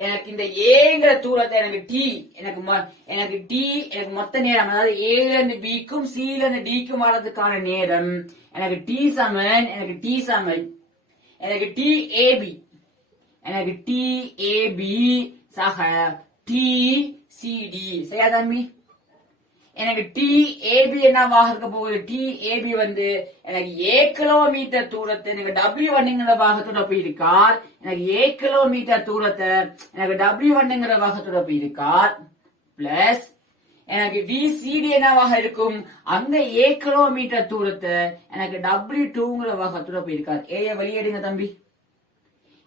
எனக்கு இந்த ஏங்கிற தூரத்தை எனக்கு t எனக்கு மொத்த நேரம் அதாவது ஏல இருந்து பிக்கும் சில இருந்து டிக்கும் வரதுக்கான நேரம் எனக்கு t சமன் எனக்கு tab சக TCD. சரியா தம்பி? எனக்கு TAB என்னவாக இருக்க போகுது? TAB வந்து எனக்கு A கிலோமீட்டர் தூரத்தை எனக்கு W1ங்கிற வாகத்தோட போயிருக்கார். எனக்கு A கிலோமீட்டர் தூரத்தை எனக்கு W1ங்கிற வாகத்தோட போயிருக்கார். பிளஸ் எனக்கு VCD என்னவாக இருக்கும்? அந்த A கிலோமீட்டர் தூரத்தை எனக்கு W2ங்கிற வாகத்தோட போயிருக்கார். ஏ வெளியேடுங்க தம்பி.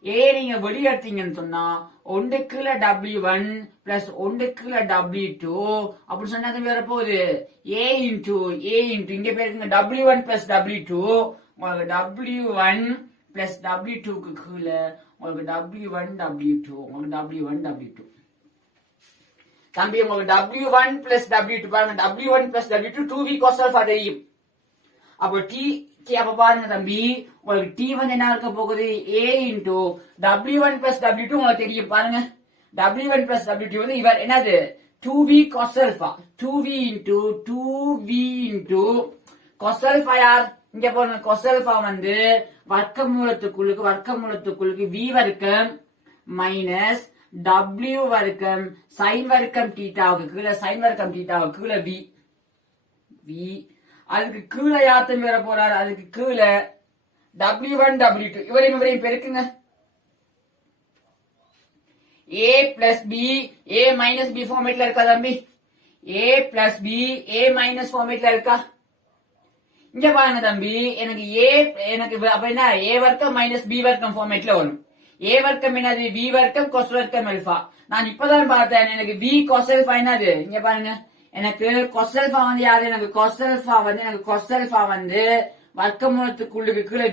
ஏ நீங்க வெளியேற்றீங்கன்னு சொன்னா ஒன்றுக்குள்ள W1 பிளஸ் ஒன்றுக்குள்ள W2 அப்படி சொன்னா வேற போகுது A இன்டு இங்க பேருக்குங்க W1 பிளஸ் W2 உங்களுக்கு W1 பிளஸ் W2க்கு கீழே உங்களுக்கு W1 W2 உங்களுக்கு W1 W2 தம்பி உங்களுக்கு W1 பிளஸ் W2 பாருங்க W1 plus W2 2V cos alpha தெரியும். அப்போ அப்ப பாருங்க தம்பி உங்களுக்கு T வந்து என்ன இருக்க போகுது? A into W1 plus W2 உங்களுக்கு தெரியும் பாருங்க. W1 பிளஸ் W2 வந்து இவர் என்னது 2V cos alpha 2V into cos alpha யார்? இங்க பாருங்க cos alpha வந்து வர்க்கமூலத்துக்குள்ளுக்கு V வர்க்கம் மைனஸ் W வர்க்கம் sin வர்க்கம் தீட்டாவுக்கு கீழே sin வர்க்கம் தீட்டாவுக்கு கீழே V அதுக்கு கீழே யாத்தம் வர போறாரு. அதுக்கு கீழே W1 W2 இவரையும் பெருக்குங்க. A plus B A minus B ஃபார்மேட்ல இருக்கா தம்பி? A plus B A minus ஃபார்மேட்ல இருக்கா? இங்க பாருங்க தம்பி எனக்கு அப்ப என்ன A வர்க்கம் மைனஸ் B வர்க்கம் ஃபார்மேட்ல வரும். A வர்க்கம் என்னது? V வர்க்கம் cos வர்க்கம் அல்பா. நான் இப்பதான் பார்த்தேன் எனக்கு V cos alpha என்னது? இங்க பாருங்க எனக்கு cos alpha வந்து யாரு? எனக்கு cos alpha வந்து வர்க்கமூலத்துக்குள்ளுக்கு கீழே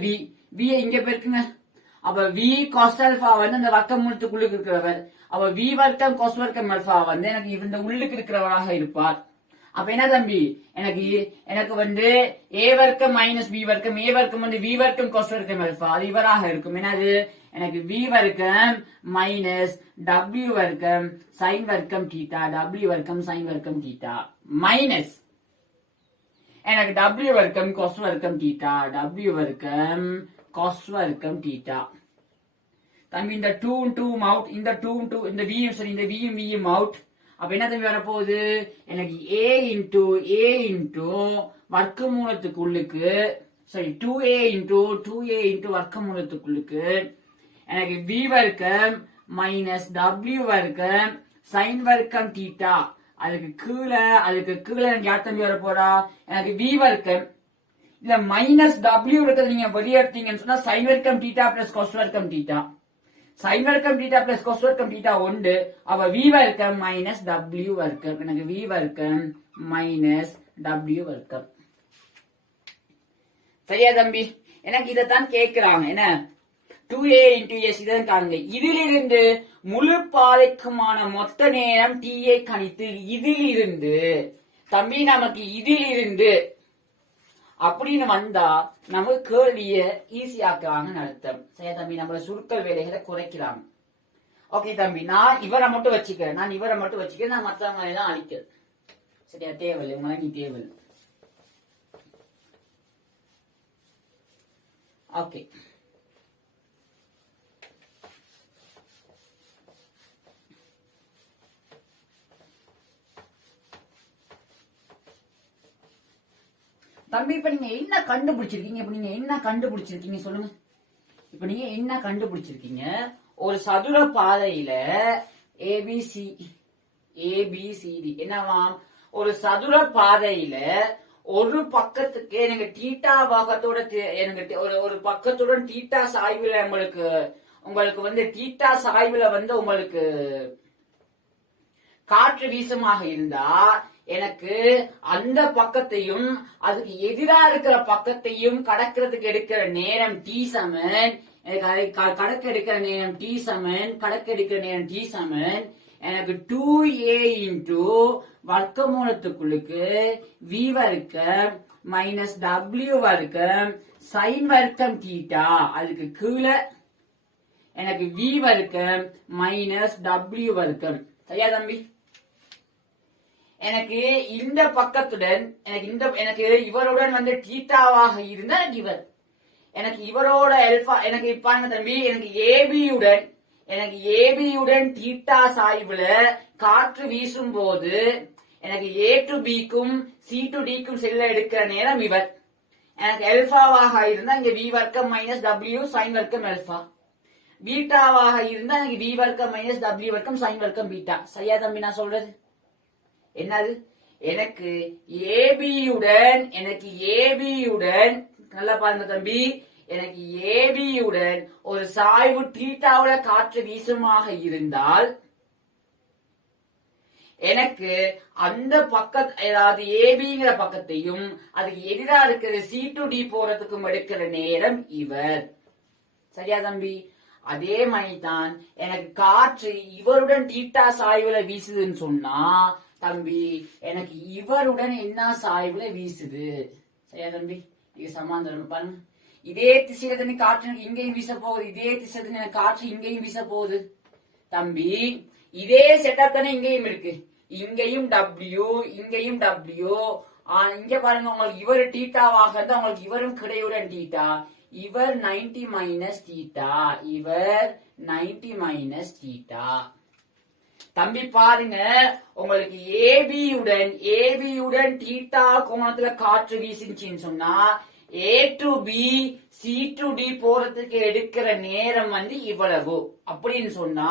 V இங்க பெருக்குங்க. அப்ப V cos alpha வந்து அந்த வர்க்கமூலத்துக்குள்ளுக்கு இருக்கிறவர். அப்ப V வர்க்கம் cos வர்க்கம் அல்பா வந்து எனக்கு இந்த உள்ளுக்கு இருக்கிறவராக இருப்பார். அப்ப என்ன தம்பி எனக்கு வந்து A வர்க்கம் மைனஸ் B வர்க்கம் A வர்க்கம் வந்து V வர்க்கம் cos வர்க்கம் அல்பா அது இவராக இருக்கும். என்னது எனக்கு V வர்க்கம் மைனஸ் W வர்க்கம் sin வர்க்கம் தீட்டா W வர்க்கம் sin வர்க்கம் தீட்டா மைனஸ் எனக்கு W வர்க்கம் cos வர்க்கம் தீட்டா W வர்க்கம் cos வர்க்கம் தீட்டா. தம்பி இந்த 2 அவுட் இந்த 2 இந்த V சரி இந்த V அவுட். அப்ப என்ன தம்பி வரப்போகுது? எனக்கு A இன்டு வர்க்கமூலத்துக்குள்ளுக்கு சரி 2A இன்டு வர்க்கமூலத்துக்குள்ளுக்கு எனக்கு V வர்க்கம் மைனஸ் W வர்க்கம் sin வர்க்கம் தீட்டா அதுக்கு கீழே எனக்கு யார் தம்பி வர போறா? எனக்கு V வர்க்கம் இல்ல மைனஸ் W இருக்கிறது நீங்க வெளியேற்றீங்கன்னு சொன்னா sin வர்க்கம் தீட்டா பிளஸ் cos வர்க்கம் தீட்டா sin வர்க்கம் தீட்டா பிளஸ் cos வர்க்கம் தீட்டா உண்டு. அப்ப V வர்க்கம் மைனஸ் W வர்க்கம் எனக்கு V வர்க்கம் மைனஸ் W வர்க்கம். சரியா தம்பி? எனக்கு இதைத்தான் கேட்கிறாங்க. என்ன 2A into S இதான் காணுங்க. இதிலிருந்து முழு பாதைக்குமான மொத்த நேரம் T கணித்து இதிலிருந்து தம்பி நமக்கு இதிலிருந்து அப்படின்னு வந்தா நமக்கு கேள்விய ஈஸியாக்குறாங்கன்னு அர்த்தம். சரியா தம்பி? நம்மள சுருக்கல் வேலைகளை குறைக்கிறாங்க. ஓகே தம்பி நான் இவரை மட்டும் வச்சுக்கிறேன் நான் மற்றவங்களை எல்லாம் அழிக்கிறேன். சரியா? தேவையில்லை உங்களை நீ தேவையில்லை. ஓகே தம்பி இப்ப நீங்க என்ன கண்டுபிடிச்சிருக்கீங்க சொல்லுங்க. இப்ப நீங்க என்ன கண்டுபிடிச்சிருக்கீங்க? ஒரு சதுர பாதையில ஏபிசிடி என்னவா? ஒரு சதுர பாதையில ஒரு பக்கத்துக்கு எனக்கு தீட்டா பாகத்தோட எனக்கு ஒரு பக்கத்துடன் தீட்டா சாய்வுல உங்களுக்கு வந்து தீட்டா சாய்வுல வந்து உங்களுக்கு காற்று வீசமாக இருந்தா எனக்கு அந்த பக்கத்தையும் அதுக்கு எதிராக இருக்கிற பக்கத்தையும் கடக்கிறதுக்கு எடுக்கிற நேரம் T சமன் எனக்கு அதை கடக்க எடுக்கிற நேரம் T சமன் எனக்கு 2A இன்டு வர்க்கமூலத்துக்குள்ளுக்கு V வர்க்கம் மைனஸ் W வர்க்கம் sin வர்க்கம் தீட்டா அதுக்கு கீழே எனக்கு V வர்க்கம் மைனஸ் W வர்க்கம். சரியா தம்பி? எனக்கு இந்த பக்கத்துடன் எனக்கு இவருடன் வந்து தீட்டாவாக இருந்தா எனக்கு இவரோட அல்பா எனக்கு பாருங்க தம்பி எனக்கு எனக்கு ஏபியுடன் தீட்டா சாய்வுல காற்று வீசும் போது எனக்கு ஏ டு பிக்கும் சி டு டிக்கும் செல்ல எடுக்கிற நேரம் இவர். எனக்கு எல்பாவாக இருந்தா இங்க வி வர்க்கம் மைனஸ் டபிள்யூ சைன் வர்க்கம் எல்பா. பீட்டாவாக இருந்தா எனக்கு வி வர்க்கம் மைனஸ் டபிள்யூ வர்க்கம் சைன் வர்க்கம் பீட்டா. சரியா தம்பி நான் சொல்றது? என்னது? எனக்கு ஏபியுடன் நல்லா பாருங்க தம்பி, எனக்கு ஏபியுடன் ஒரு சாய்வு தீட்டாவுல காற்று வீசுமாக இருந்தால் எனக்கு அந்த அதாவது ஏபிங்கிற பக்கத்தையும் அதுக்கு எதிரா இருக்கிற சி டு டி போறதுக்கும் எடுக்கிற நேரம் இவர். சரியா தம்பி? அதே மாதிரி தான் எனக்கு காற்று இவருடன் தீட்டா சாய்வுல வீசுதுன்னு சொன்னா தம்பி எனக்கு இவருடன் என்ன சாய்வுல வீசுது. சரியா தம்பி? இது சமாந்தரம் பாருங்க. இதே திசையில தண்ணி காற்று இங்கேயும் வீச போகுது, இதே திசையில தண்ணி காற்று இங்கேயும் வீச போகுது தம்பி. இதே செட்டப் தானே இங்கேயும் இருக்கு, இங்கேயும் டபிள்யூ இங்கேயும் டபிள்யூ. இங்க பாருங்க, உங்களுக்கு இவர் டீட்டாவாக இருந்தா உங்களுக்கு இவரும் கிடையுடன் டீட்டா, இவர் 90 மைனஸ் டீட்டா, இவர் 90 மைனஸ் டீட்டா. தம்பி பாருங்க, உங்களுக்கு ஏபியுடன் டீட்டா கோணத்துல காற்று வீசிச்சுன்னு சொன்னா A to B C to D போறதுக்கு எடுக்கிற நேரம் இவ்வளவு அப்படின்னு சொன்னா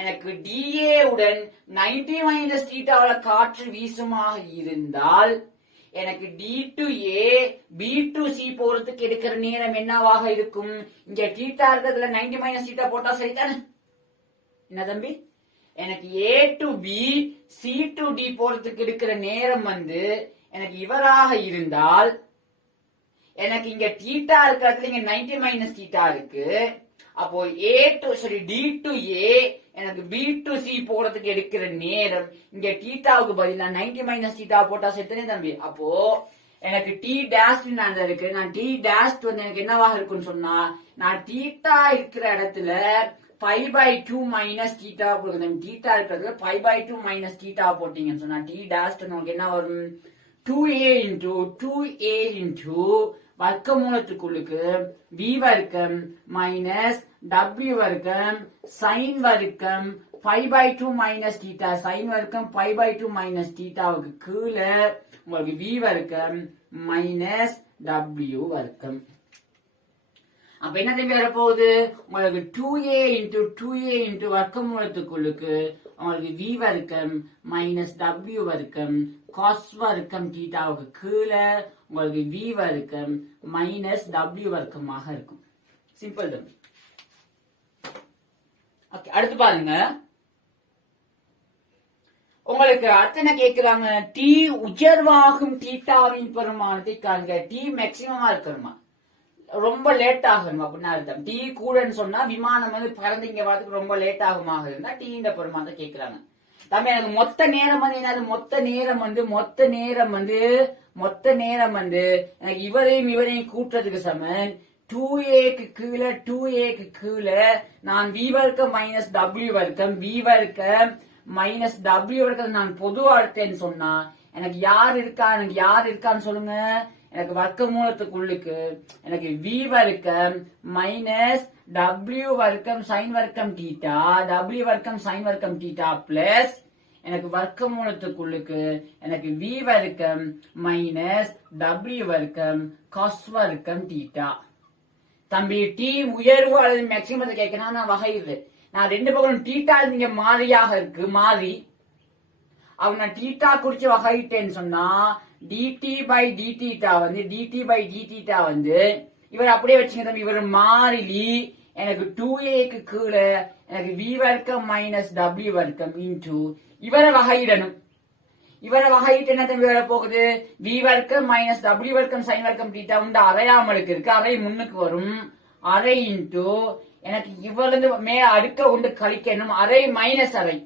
எனக்கு டிஏ உடன் 90 மைனஸ் டீட்டாவில காற்று வீசுமாக இருந்தால் எனக்கு D to A B to C போறதுக்கு எடுக்கிற நேரம் என்னவாக இருக்கும்? இங்க டீட்டா இருக்கிறதுல 90 மைனஸ் டீட்டா போட்டா சரிதானே? என்ன தம்பி? எனக்கு A to B C to D போறதுக்கு எடுக்கிற நேரம் எனக்கு இவராக இருந்தால் எனக்கு இங்க டீட்டா இருக்கிறதுல இங்க 90 மைனஸ் டீட்டா இருக்கு. அப்போ டி டு ஏ எனக்கு பி டு சி போறதுக்கு எடுக்கிற நேரம் இங்க டீட்டாவுக்கு பதிலா 90 மைனஸ் டீட்டா போட்டா சேர்த்தனே தம்பி. அப்போ எனக்கு டி டேஷ் இருக்கு, நான் டி டேஷ் எனக்கு என்னவாக இருக்குன்னு சொன்னா நான் டீட்டா இருக்கிற இடத்துல π/2 மைனஸ் டீட்டா போடுங்க. டீட்டா இருக்கிறதுல π/2 மைனஸ் டீட்டா போட்டீங்கன்னு சொன்னா டி டேஷ் உங்களுக்கு என்ன வரும்? 2a இன்டு வர்க்கமூலத்துக்குள்ளுக்கு v வர்க்கம் மைனஸ் w வர்க்கம் சைன் வர்க்கம் π/2 மைனஸ் டீட்டா, சைன் வர்க்கம் π/2 மைனஸ் டீட்டாவுக்கு கீழே உங்களுக்கு v வர்க்கம் மைனஸ் w வர்க்கம். அப்ப என்ன தம்பி வரப்போகுது? உங்களுக்கு 2a இன்டு வர்க்கமூலத்துக்குள்ளுக்கு உங்களுக்கு v வர்க்கம் மைனஸ் w வர்க்கம் காஸ் வர்க்கம் தீட்டாவுக்கு கீழே உங்களுக்கு v வர்க்கம் மைனஸ் w வர்க்கமாக இருக்கும். சிம்பிள் தம்பி. ஓகே, அடுத்து பாருங்க. உங்களுக்கு அடுத்து என்ன கேட்கிறாங்க? டி உயர்வாகும் தீட்டாவின் பெருமானத்தை காண்க. டி மேக்சிமமா இருக்கணுமா, ரொம்ப லேட் ஆகணும் அப்படின்னா அர்த்தம். டீ கூடன்னு சொன்னா விமானம் பறந்து இங்க வரதுக்கு ரொம்ப லேட் ஆகுமாக இருந்தா டீ இந்த பெருமானத்தை கேட்கிறாங்க. தம்பி எனக்கு மொத்த நேரம் என்னது? மொத்த நேரம் எனக்கு இவரையும் கூட்டுறதுக்கு சமன் 2a கீழே நான் v வர்க்கம் மைனஸ் w வர்க்கம் v வர்க்கம் மைனஸ் w வர்க்கம் நான் பொதுவா எடுத்தேன்னு சொன்னா எனக்கு யார் இருக்கான்னு சொல்லுங்க. எனக்கு வர்க்கமூலத்துக்குள்ளுக்கு எனக்கு v வர்க்கம் மைனஸ் w வர்க்கம் சைன் வர்க்கம் டீட்டா, w வர்க்கம் சைன் வர்க்கம் டீட்டா பிளஸ் எனக்கு வர்க்கமூலத்துக்குள்ளுக்கு எனக்கு v வர்க்கம் மைனஸ் w வர்க்கம் காஸ் வர்க்கம் டீட்டா. தம்பி டி உயர்வு அல்லது மேக்சிமத்தை கேட்கணும் நான் வகையிடு. நான் ரெண்டு பக்கம் டீட்டா நீங்க மாறியாக இருக்கு, மாறி அவங்க நான் டீட்டா குறிச்சு வகையிட்டேன்னு சொன்னா dt by dθ இவர் அப்படியே வச்சுங்க தம்பி. இவர் மாறிலி எனக்கு 2a கீழே எனக்கு v வர்க்கம் மைனஸ் w வர்க்கம் இன்டு இவரை வகையிடணும். இவரை வகையிட்டு என்ன தம்பி வர போகுது? v வர்க்கம் மைனஸ் w வர்க்கம் சைன் வர்க்கம் தீட்டா உண்டு அரையாமலுக்கு இருக்கு, அரை முன்னுக்கு வரும். அரை இன்டு எனக்கு இவருந்து மே அடுக்க உண்டு கழிக்கணும், அரை மைனஸ் அரை.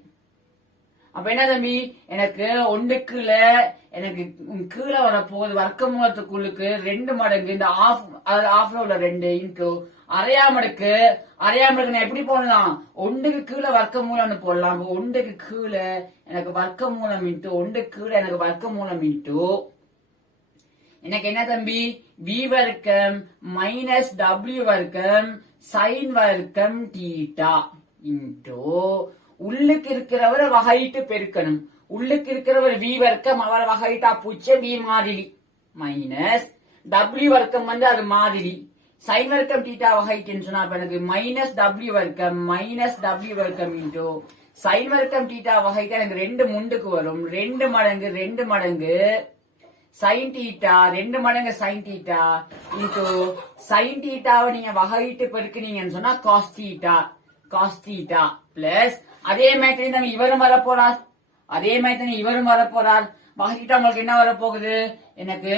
அப்ப என்ன தம்பி எனக்கு ஒன்றுக்குள்ள எனக்கு கீழே வர போகுது வர்க்கமூலத்துக்குள்ளுக்கு 2 மடங்கு இந்த ஆஃப்ல உள்ள 2 இன்டு அரையாமடுக்கு நான் எப்படி போடலாம்? ஒன்றுக்கு கீழே வர்க்கமூலம்னு போடலாம். ஒன்றுக்கு கீழே எனக்கு வர்க்கமூலம் இன்டு ஒன்றுக்கு கீழே எனக்கு வர்க்கமூலம் இன்டு எனக்கு என்ன தம்பி v வர்க்கம் மைனஸ் w வர்க்கம் சைன் வர்க்கம் டீட்டா. இன்டூ உள்ளுக்கு இருக்கிறவரை வகையிட்டு பெருக்கணும். உள்ளுக்கு இருக்கிறவர் வி வர்க்கம் அவரை வகையிட்டா பூச்சை வி மாறிலி மைனஸ் டபிள்யூ வர்க்கம் வந்து அது மாறிலி சைன் வர்க்கம் தீட்டா வகைட்டுன்னு சொன்னா எனக்கு மைனஸ் டபிள்யூ வர்க்கம் இன்டூ சைன் வர்க்கம் தீட்டா வகைட்டா எனக்கு 2 முண்டுக்கு வரும் 2 மடங்கு சைன் தீட்டா 2 மடங்கு சைன் தீட்டா இன்டூ சைன் தீட்டாவை நீங்க வகையிட்டு பெருக்குனீங்கன்னு சொன்னா காஸ் தீட்டா பிளஸ் அதே மாதிரி தான் இவரும் வரப்போறார் வகைட்டா உங்களுக்கு என்ன வரப்போகுது எனக்கு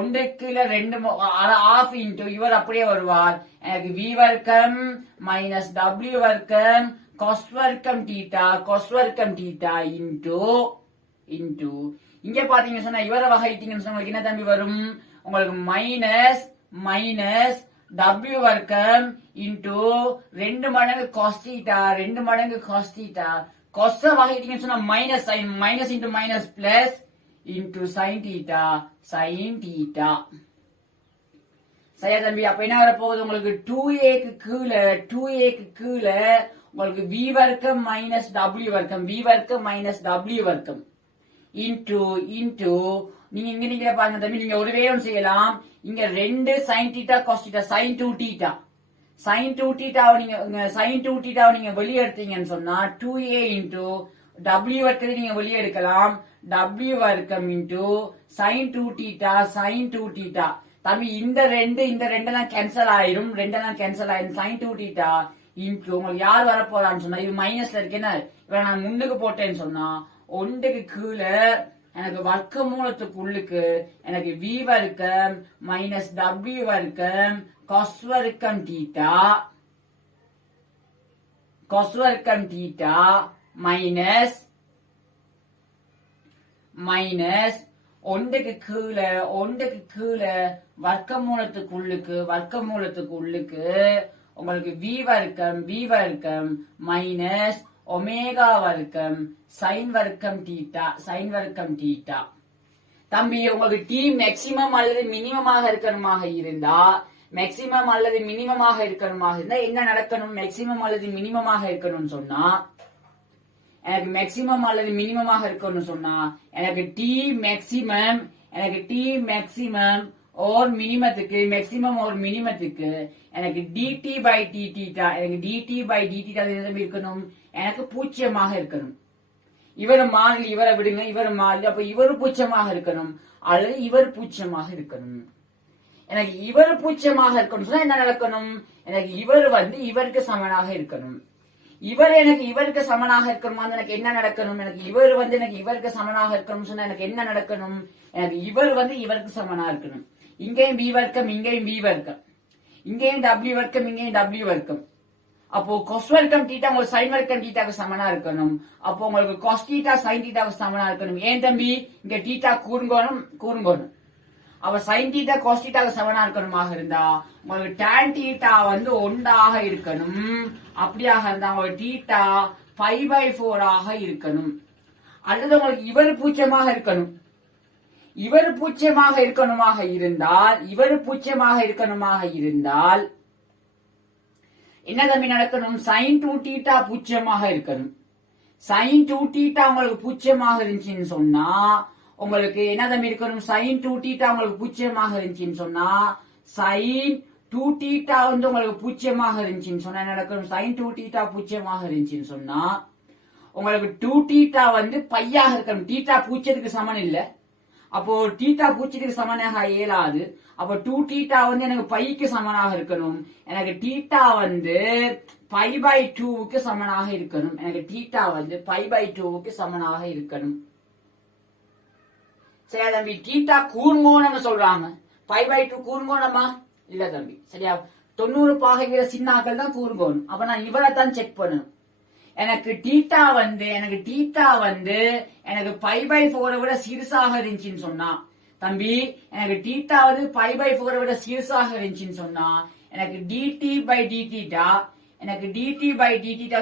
1/2 ஆஃப் இன்டூ இவர் அப்படியே வருவார் எனக்கு வி வர்க்கம் மைனஸ் டபிள்யூ வர்க்கம் காஸ் வர்க்கம் தீட்டா இன்டூ இங்க பாத்தீங்கன்னு சொன்னா இவரை வகைட்டீங்கன்னு சொன்னா உங்களுக்கு என்ன தம்பி வரும் உங்களுக்கு மைனஸ் டபிள்யூ வர்க்கம் இன்டூ 2 மடங்கு காஸ் தீட்டா கொச வகைட்டீங்கன்னு சொன்னா minus into minus plus into sine theta சரியா தம்பி. அப்ப என்ன வரப்போகுது உங்களுக்கு 2a க்கு கீழே உங்களுக்கு v வர்க்கம் மைனஸ் w வர்க்கம் இன்டூ நீங்க இங்க பாருங்க தம்பி, நீங்க ஒரு வேகம் செய்யலாம். இங்க 2 sin theta cos theta sin 2 தீட்டாவை நீங்க வெளியே எடுத்தீங்கன்னு சொன்னா 2a இன்டூ w வர்க்கத்தை நீங்க வெளியே எடுக்கலாம் w வர்க்கம் இன்டூ sin 2 தீட்டா தம்பி இந்த ரெண்டெல்லாம் கேன்சல் ஆயிரும் sin 2 தீட்டா இன்டூ உங்களுக்கு யார் வரப்போறான்னு சொன்னா இது மைனஸ்ல இருக்கு. என்ன இவ நான் முன்னுக்கு போட்டேன்னு சொன்னா 1க்கு கீழே எனக்கு வர்க்க மூலத்துக்கு உள்ளுக்கு எனக்கு v வர்க்கம் மைனஸ் w வர்க்கம் cos வர்க்கம் தீட்டா மைனஸ் 1க்கு கீழே வர்க்க மூலத்துக்கு உள்ளுக்கு உங்களுக்கு v வர்க்கம் மைனஸ் ஒமேகா வர்க்கம் சைன் வர்க்கம் தீட்டா தம்பி உங்களுக்கு டி மேக்சிமம் அல்லது மினிமமாக இருக்கணுமாக இருந்தா என்ன நடக்கணும்? மேக்சிமம் அல்லது மினிமமாக இருக்கணும்னு சொன்னா எனக்கு மேக்சிமம் அல்லது மினிமமாக இருக்கணும்னு சொன்னா எனக்கு டி மேக்சிமம் ஓர் மினிமத்துக்கு எனக்கு dt பை dθ இருக்கணும். எனக்கு பூஜ்ஜியமாக இருக்கணும். இவரை மாறி இவரை விடுங்க, இவரை மாறி அப்ப இவரு பூஜ்ஜியமாக இருக்கணும் அல்லது இவர் பூஜ்ஜியமாக இருக்கணும். எனக்கு இவர் பூஜ்ஜியமாக இருக்கணும் சொன்னா என்ன நடக்கணும்? எனக்கு இவர் வந்து இவருக்கு சமனாக இருக்கணும். இவர் எனக்கு இவருக்கு சமனாக இருக்கணுமா? எனக்கு என்ன நடக்கணும்? எனக்கு இவர் வந்து எனக்கு இவருக்கு சமனாக இருக்கணும் சொன்னா எனக்கு என்ன நடக்கணும்? எனக்கு இவர் வந்து இவருக்கு சமனா இருக்கணும். இங்கேயும் v வர்க்கம் இங்கேயும் v வர்க்கம், இங்கேயும் w வர்க்கம் இங்கேயும் w வர்க்கம். அப்போ cos வர்க்கம் தீட்டா உங்களுக்கு sin வர்க்கம் தீட்டாக்கு சமனா இருக்கணும். அப்போ உங்களுக்கு cos தீட்டா sin தீட்டாக்கு சமனா இருக்கணும். ஏன் தம்பி இங்க தீட்டா கூறுங்கோணும். அவ sin தீட்டா cos தீட்டாக்கு சமனா இருக்கணுமாக இருந்தா உங்களுக்கு tan தீட்டா வந்து 1 இருக்கணும். அப்படியாக இருந்தா உங்களுக்கு தீட்டா π/4 இருக்கணும். அல்லது உங்களுக்கு இவர் பூஜ்ஜியமாக இருக்கணும். இவர் பூஜ்ஜியமாக இருக்கணுமாக இருந்தால் என்ன தம்பி நடக்கணும்? sin 2 தீட்டா பூஜ்ஜியமாக இருக்கணும். sin 2 தீட்டா உங்களுக்கு பூஜ்ஜியமாக இருந்துச்சுன்னு சொன்னா உங்களுக்கு என்ன தம்பி இருக்கணும்? sin 2 தீட்டா உங்களுக்கு பூஜ்ஜியமாக இருந்துச்சுன்னு சொன்னா sin 2 தீட்டா வந்து உங்களுக்கு பூஜ்ஜியமாக இருந்துச்சுன்னு சொன்னா என்ன நடக்கணும்? sin 2 தீட்டா பூஜ்ஜியமாக இருந்துச்சுன்னு சொன்னா உங்களுக்கு 2 தீட்டா வந்து பையாக இருக்கணும். தீட்டா பூஜ்ஜியத்துக்கு சமன் இல்ல. அப்போ தீட்டா பூஜ்ஜியத்துக்கு சமனாக இயலாது. அப்போ 2 தீட்டா வந்து எனக்கு பைக்கு சமனாக இருக்கணும். எனக்கு தீட்டா வந்து π/2க்கு சமனாக இருக்கணும். சரியா தம்பி? தீட்டா கூர்ங்கோணம்னு சொல்றாங்க. π/2 கூர்ங்கோணமா? இல்ல தம்பி. சரியா? 90 பாகைங்கிற சின்னாக்கள் தான் கூர்ங்கோணம். அப்ப நான் இவரை தான் செக் பண்ணணும். எனக்கு தீட்டா வந்து எனக்கு π/4 விட சிறுசாக இருந்துச்சுன்னு சொன்னா தம்பி, எனக்கு தீட்டா வந்து π/4 விட சிறுசாக இருந்துச்சுன்னு சொன்னா எனக்கு dt/dθ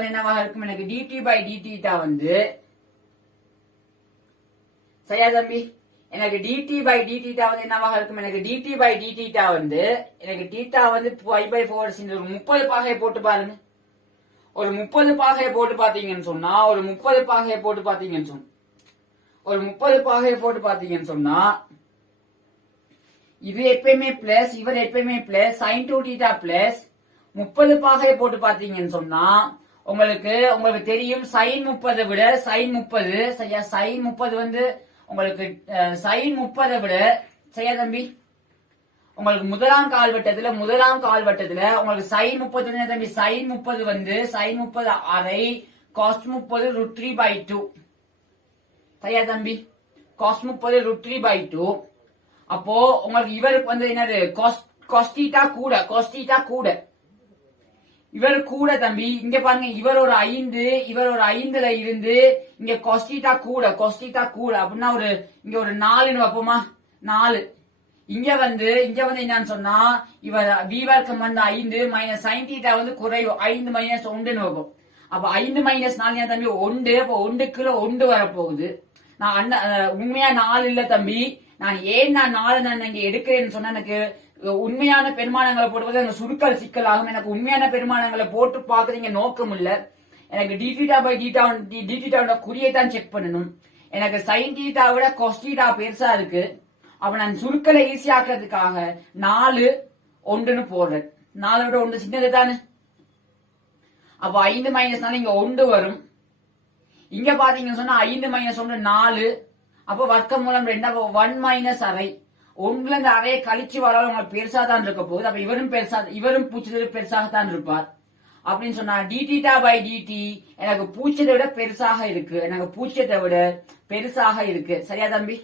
என்னவாக இருக்கும்? எனக்கு dt/dθ வந்து சரியா தம்பி? எனக்கு dt/dθ வந்து என்னவாக இருக்கும்? எனக்கு dt/dθ வந்து எனக்கு தீட்டா வந்து π/4 30 பாகை போட்டு பாருங்க. ஒரு 30 பாகையை போட்டு பாத்தீங்கன்னு சொன்னா ஒரு 30 பாகையை போட்டு பாத்தீங்கன்னு சொன்னா இது எப்பயுமே பிளஸ் இவர் எப்பயுமே பிளஸ் sin 2θ பிளஸ் 30 பாகையை போட்டு பாத்தீங்கன்னு சொன்னா உங்களுக்கு தெரியும் sin 30 விட sin 30 சரியா sin 30 வந்து உங்களுக்கு sin 30 விட சரியா தம்பி உங்களுக்கு முதலாம் கால்வட்டத்துல உங்களுக்கு sin 30 தம்பி sin 30 வந்து sin 30 அரை cos 30 √3/2 சரியா தம்பி cos 30 √3/2 அப்போ உங்களுக்கு இவருக்கு வந்து என்னது cos θ கூட இவர் கூட தம்பி இங்க பாருங்க இவர் ஒரு 5ல இருந்து இங்க cos θ கூட அப்படின்னா இங்க ஒரு 4 வைப்போமா 4 இங்க வந்து என்னன்னு சொன்னா இவர் v வர்க்கம் வந்து 5 மைனஸ் sin θ வந்து குறைவு 5 மைனஸ் 1 வைப்போம் அப்ப 5 மைனஸ் 4 தம்பி 1 அப்ப 1க்குள்ள 1 வரப்போகுது நான் உண்மையா 4 இல்ல தம்பி நான் 4 நான் இங்க எடுக்கிறேன்னு சொன்னா எனக்கு உண்மையான பெருமானங்களை போடுவது எனக்கு சுருக்கல் சிக்கலாகும் எனக்கு உண்மையான பெருமானங்களை போட்டு பாக்குறீங்க நோக்கம் இல்ல எனக்கு dθ குறியை தான் செக் பண்ணணும் எனக்கு sin θ விட cos θ பெருசா இருக்கு அப்ப நான் சுருக்கலை ஈஸி ஆக்குறதுக்காக 4 1ன்னு போடுறேன் 4 விட 1 சின்னது தானே அப்ப 5 மைனஸ் 4 இங்க 1 வரும் இங்க பாத்தீங்கன்னு சொன்னா 5 மைனஸ் 1 4 அப்ப வர்க்க மூலம் 2 1 மைனஸ் அரை 1ல இந்த அறையை கழிச்சு வராது உங்களுக்கு பெருசா தான் இருக்க போகுது அப்ப இவரும் பூச்சதை பெருசாகத்தான் இருப்பார் அப்படின்னு சொன்னா dθ/dt எனக்கு பூச்சதை விட பெருசாக இருக்கு சரியா தம்பி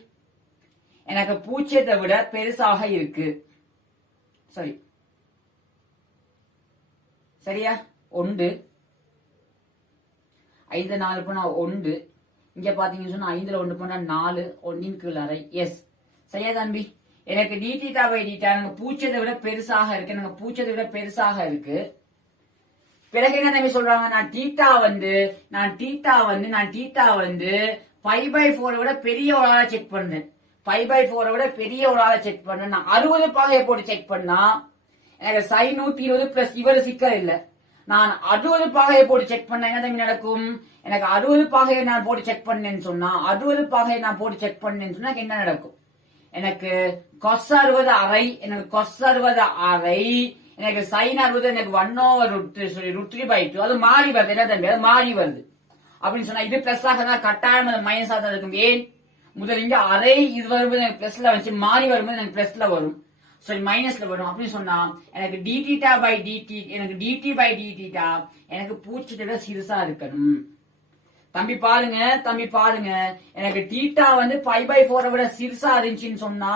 எனக்கு பூச்சதை விட பெருசாக இருக்கு சரியா 1 5 4 போனா 1 இங்க பாத்தீங்கன்னு சொன்னா 5ல 1 போனா 4 1 கீழ் அரை எஸ் சரியா தம்பி எனக்கு dθ/dt எனக்கு பூச்சதை விட பெருசாக இருக்கு பிறகு என்ன தம்பி சொல்றாங்க நான் தீட்டா வந்து π/4 விட பெரிய ஒரு ஆளை செக் பண்றேன் π/4 விட பெரிய ஒரு ஆளை செக் பண்றேன் நான் 60 பாகையை போட்டு செக் பண்ணா எனக்கு sin 120 பிளஸ் இவர் சிக்கல் இல்ல நான் 60 பாகையை போட்டு செக் பண்ண என்ன தம்பி நடக்கும் எனக்கு 60 பாகையை நான் போட்டு செக் பண்ணேன்னு சொன்னா என்ன நடக்கும் எனக்கு cos 60 அரை எனக்கு sin 60 எனக்கு 1/√3/2 அது மாறி வருது என்ன தம்பி அது மாறி வருது அப்படின்னு சொன்னா இது பிளஸ் ஆக தான் கட்டாயம் அது மைனஸ் ஆக தான் இருக்கும் ஏன் முதல் இங்க அரை இது வரும்போது எனக்கு பிளஸ்ல வந்துச்சு மாறி வரும்போது எனக்கு பிளஸ்ல வரும் சரி மைனஸ்ல வரும் அப்படின்னு சொன்னா எனக்கு dθ/dt எனக்கு பூச்சதை விட சிறுசா இருக்கணும் தம்பி பாருங்க எனக்கு தீட்டா வந்து π/4 விட சிறுசா இருந்துச்சுன்னு சொன்னா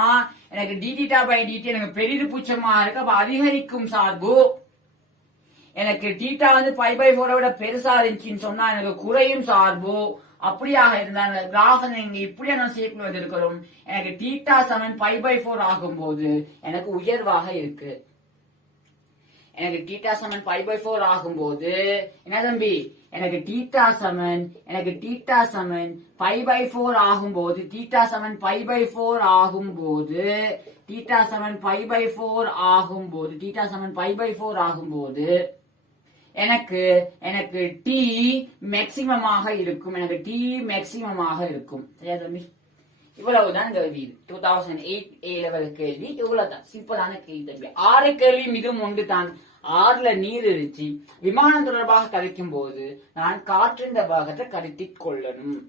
எனக்கு dθ/dt எனக்கு பெரிது பூச்சமா இருக்கு அப்ப அதிகரிக்கும் சார்பு எனக்கு தீட்டா வந்து π/4 விட பெருசா இருந்துச்சுன்னு சொன்னா எனக்கு குறையும் சார்பு அப்படியாக இருந்தா கிராஃப் நீங்க இப்படியான ஷேப்ல வந்திருக்கிறோம் எனக்கு தீட்டா சமன் π/4 ஆகும்போது எனக்கு உயர்வாக இருக்கு எனக்கு தீட்டா சமன் π/4 ஆகும்போது என்ன தம்பி எனக்கு தீட்டா சமன் π/4 ஆகும்போது எனக்கு டி மேக்சிமமாக இருக்கும் சரியா தம்பி இவ்வளவுதான் கேள்வி 2008 A லெவல் கேள்வி இவ்வளவுதான் சிம்பிளான கேள்வி தம்பி 6 கேள்வி மிகவும் ஒன்று தான் 6ல நீர் இருந்துச்சு விமானம் தொடர்பாக கதைக்கும் போது நான் காற்றின் பாகத்தை கருத்திக் கொள்ளணும்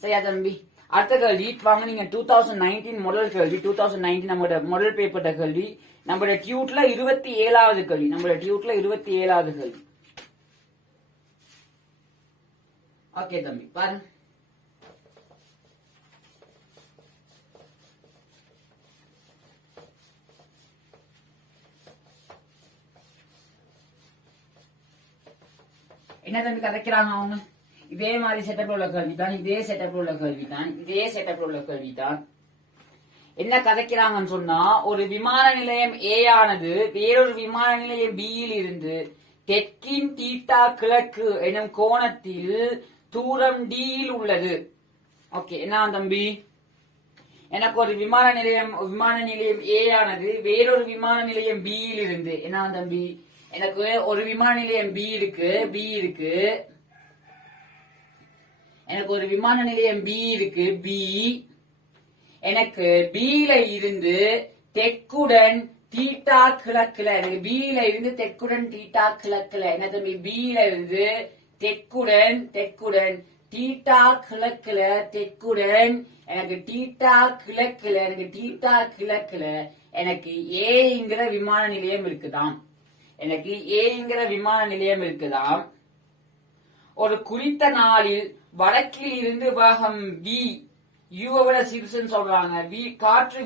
சரியா தம்பி அடுத்த கேள்வி வாங்க நீங்க 2019 முதல் கேள்வி 2019 நம்மளோட முதல் பேப்பர்ட கேள்வி நம்மளோட டியூட்ல 27வது கேள்வி ஓகே தம்பி பாருங்க என்ன தம்பி கதைக்கிறாங்க அவங்க இதே மாதிரி செட்டப்ல உள்ள கேள்விதான் என்ன கதைக்கிறாங்கன்னு சொன்னா ஒரு விமான நிலையம் ஏ ஆனது வேறொரு விமான நிலையம் பி யில் இருந்து தெற்கின் தீட்டா கிழக்கு எனும் கோணத்தில் தூரம் டி யில் உள்ளது ஓகே என்ன தம்பி எனக்கு ஒரு விமான நிலையம் ஏ ஆனது வேறொரு விமான நிலையம் பி யில் இருந்து என்ன தம்பி எனக்கு ஒரு விமான நிலையம் பி இருக்கு. எனக்கு ஒரு விமான நிலையம் பி இருக்கு. பி எனக்கு பில இருந்து தெற்குடன் தீட்டா கிழக்குல, எனக்கு பில இருந்து தெற்குடன் தீட்டா கிழக்குல, என்ன தம்பி பில இருந்து தெற்குடன் தீட்டா கிழக்குல, தெற்குடன் எனக்கு தீட்டா கிழக்குல எனக்கு ஏங்கிற விமான நிலையம் இருக்குதாம். எனக்கு ஏங்கிற விமான நிலையம் இருக்குதாம். ஒரு குறித்த நாளில் வடக்கில் இருந்து வேகம் வி யூவை விட சிறுசுன்னு சொல்றாங்க. காற்று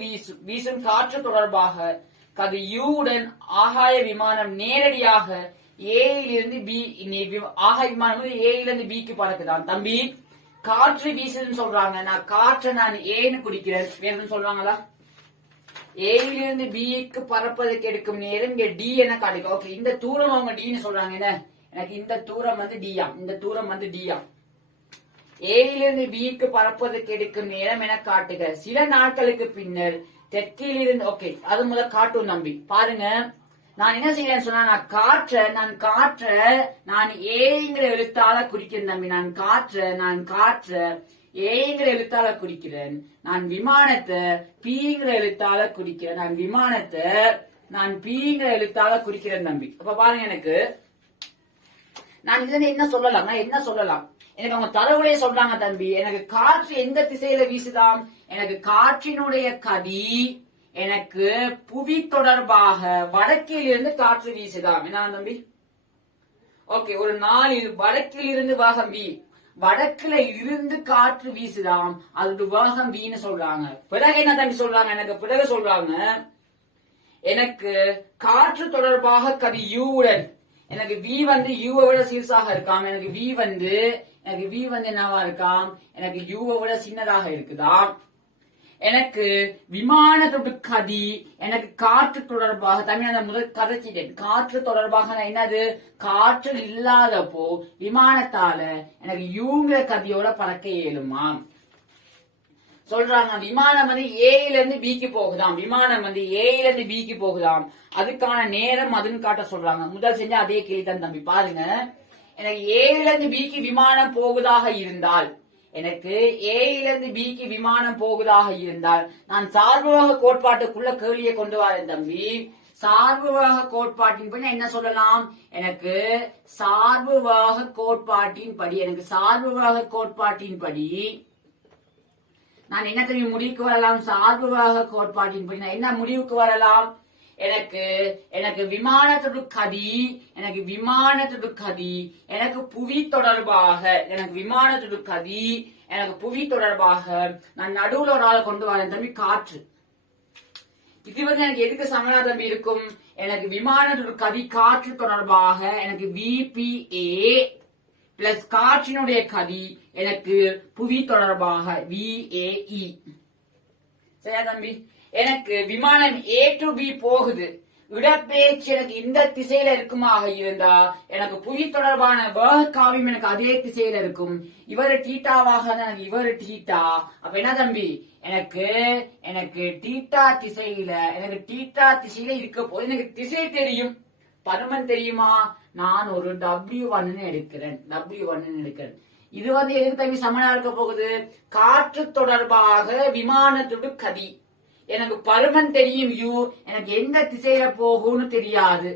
வீசும் காற்று தொடர்பாக அது யூடன் ஆகாய விமானம் நேரடியாக ஏயிலிருந்து பி, ஆகாய விமானம் ஏயிலிருந்து பிக்கு பறக்குதான். தம்பி காற்று வீசுதுன்னு சொல்றாங்க. நான் காற்றை நான் ஏன்னு குடிக்கிறேன். வேற சொல்றாங்களா? ஏயிலிருந்து பிக்கு பறப்பதற்கு எடுக்கும் நேரம் இங்க டி என காட்டுங்க. ஓகே, இந்த தூரம் அவங்க டின்னு சொல்றாங்க. என்ன, எனக்கு இந்த தூரம் வந்து டியாம். இந்த தூரம் வந்து டியாம். ஏயிலிருந்து பிக்கு பறப்பதற்கு எடுக்கும் நேரம் என காட்டுக. சில நாட்களுக்கு பின்னர் தெற்கிலிருந்து, ஓகே அது முதல் காட்டும் தம்பி. பாருங்க, நான் என்ன செய்யறேன்னு சொன்னா, நான் காற்ற நான் ஏங்கிற எழுத்தால குறிக்கிறேன் தம்பி. நான் காற்ற ஏங்கிற எழுத்தால குறிக்கிறேன். நான் விமானத்தை பீங்கிற எழுத்தால குறிக்கிறேன். நான் பீங்கிற எழுத்தால குறிக்கிறேன் தம்பி. அப்ப பாருங்க, எனக்கு நான் இதுல என்ன சொல்லலாம், எனக்கு அவங்க தரவுடைய சொல்றாங்க தம்பி. எனக்கு காற்று எந்த திசையில வீசுதாம்? எனக்கு காற்றினுடைய கதி எனக்கு புவி தொடர்பாக வடக்கில் இருந்து காற்று வீசுதாம். என்ன தம்பி? ஓகே, ஒரு நாளில் வடக்கில் இருந்து வேகம் வி, வடக்குல இருந்து காற்று வீசுதாம். அது வேகம் வீன்னு சொல்றாங்க. பிறகு என்ன தம்பி சொல்றாங்க? எனக்கு பிறகு சொல்றாங்க, எனக்கு காற்று தொடர்பாக கதி யூடன், எனக்கு வி வந்து யூவை விட சிறுசாக இருக்காம். எனக்கு வி வந்து என்னவா இருக்காம்? எனக்கு யூவை விட சின்னதாக இருக்குதாம். எனக்கு விமானத்தோட கதி எனக்கு காற்று தொடர்பாக, தமிழ் முதல் கதைச்சிட்டேன். காற்று தொடர்பாக என்னது? காற்று இல்லாதப்போ விமானத்தால எனக்கு யூங்கிற கதியோட பறக்க இயலுமாம் சொல்றாங்க. விமானம் வந்து ஏல இருந்து பிக்கு போகுதாம். அதுக்கான நேரம் அதுன்னு காட்ட சொல்றாங்க. முதல் செஞ்ச அதே கேள்விதான் தம்பி. பாருங்க, எனக்கு ஏல இருந்து பிக்கு விமானம் போகுதாக இருந்தால், நான் சார்புவக கோட்பாட்டுக்குள்ள கேள்வியை கொண்டு வரேன் தம்பி. சார்புவக கோட்பாட்டின் படி என்ன சொல்லலாம்? எனக்கு சார்புவக கோட்பாட்டின் படி நான் என்ன தெரியும் முடிவுக்கு வரலாம்? சார்புவக கோட்பாட்டின் படி நான் என்ன முடிவுக்கு வரலாம்? எனக்கு விமானத்தோட கதி எனக்கு புவி தொடர்பாக நான் நடுவுல ஒரு ஆளை கொண்டு வரேன் தம்பி, காற்று. இது வந்து எனக்கு எதுக்கு சமனா தம்பி இருக்கும்? எனக்கு விமானத்தோட கதி காற்று தொடர்பாக எனக்கு VPA பிளஸ் காற்றினுடைய கதி எனக்கு புவி தொடர்பாக VAE. சரியா தம்பி? எனக்கு விமானம் A to B போகுது. இடப்பெயர்ச்சி எனக்கு இந்த திசையில இருக்குமாக இருந்தா எனக்கு புவி தொடர்பான காவியம் எனக்கு அதே திசையில இருக்கும். இவரு டீட்டாவாக எனக்கு இவரு டீட்டா. அப்ப என்ன தம்பி? எனக்கு டீட்டா திசையில இருக்க போது எனக்கு திசை தெரியும். பருமன் தெரியுமா? நான் ஒரு W1 எடுக்கிறேன். இது வந்து எதுக்கு தம்பி சமனா இருக்க போகுது? காற்று தொடர்பாக விமானத்தோட கதி எனக்கு பருமன் தெரியும் யூ, எனக்கு எந்த திசையில போகும்னு தெரியாது.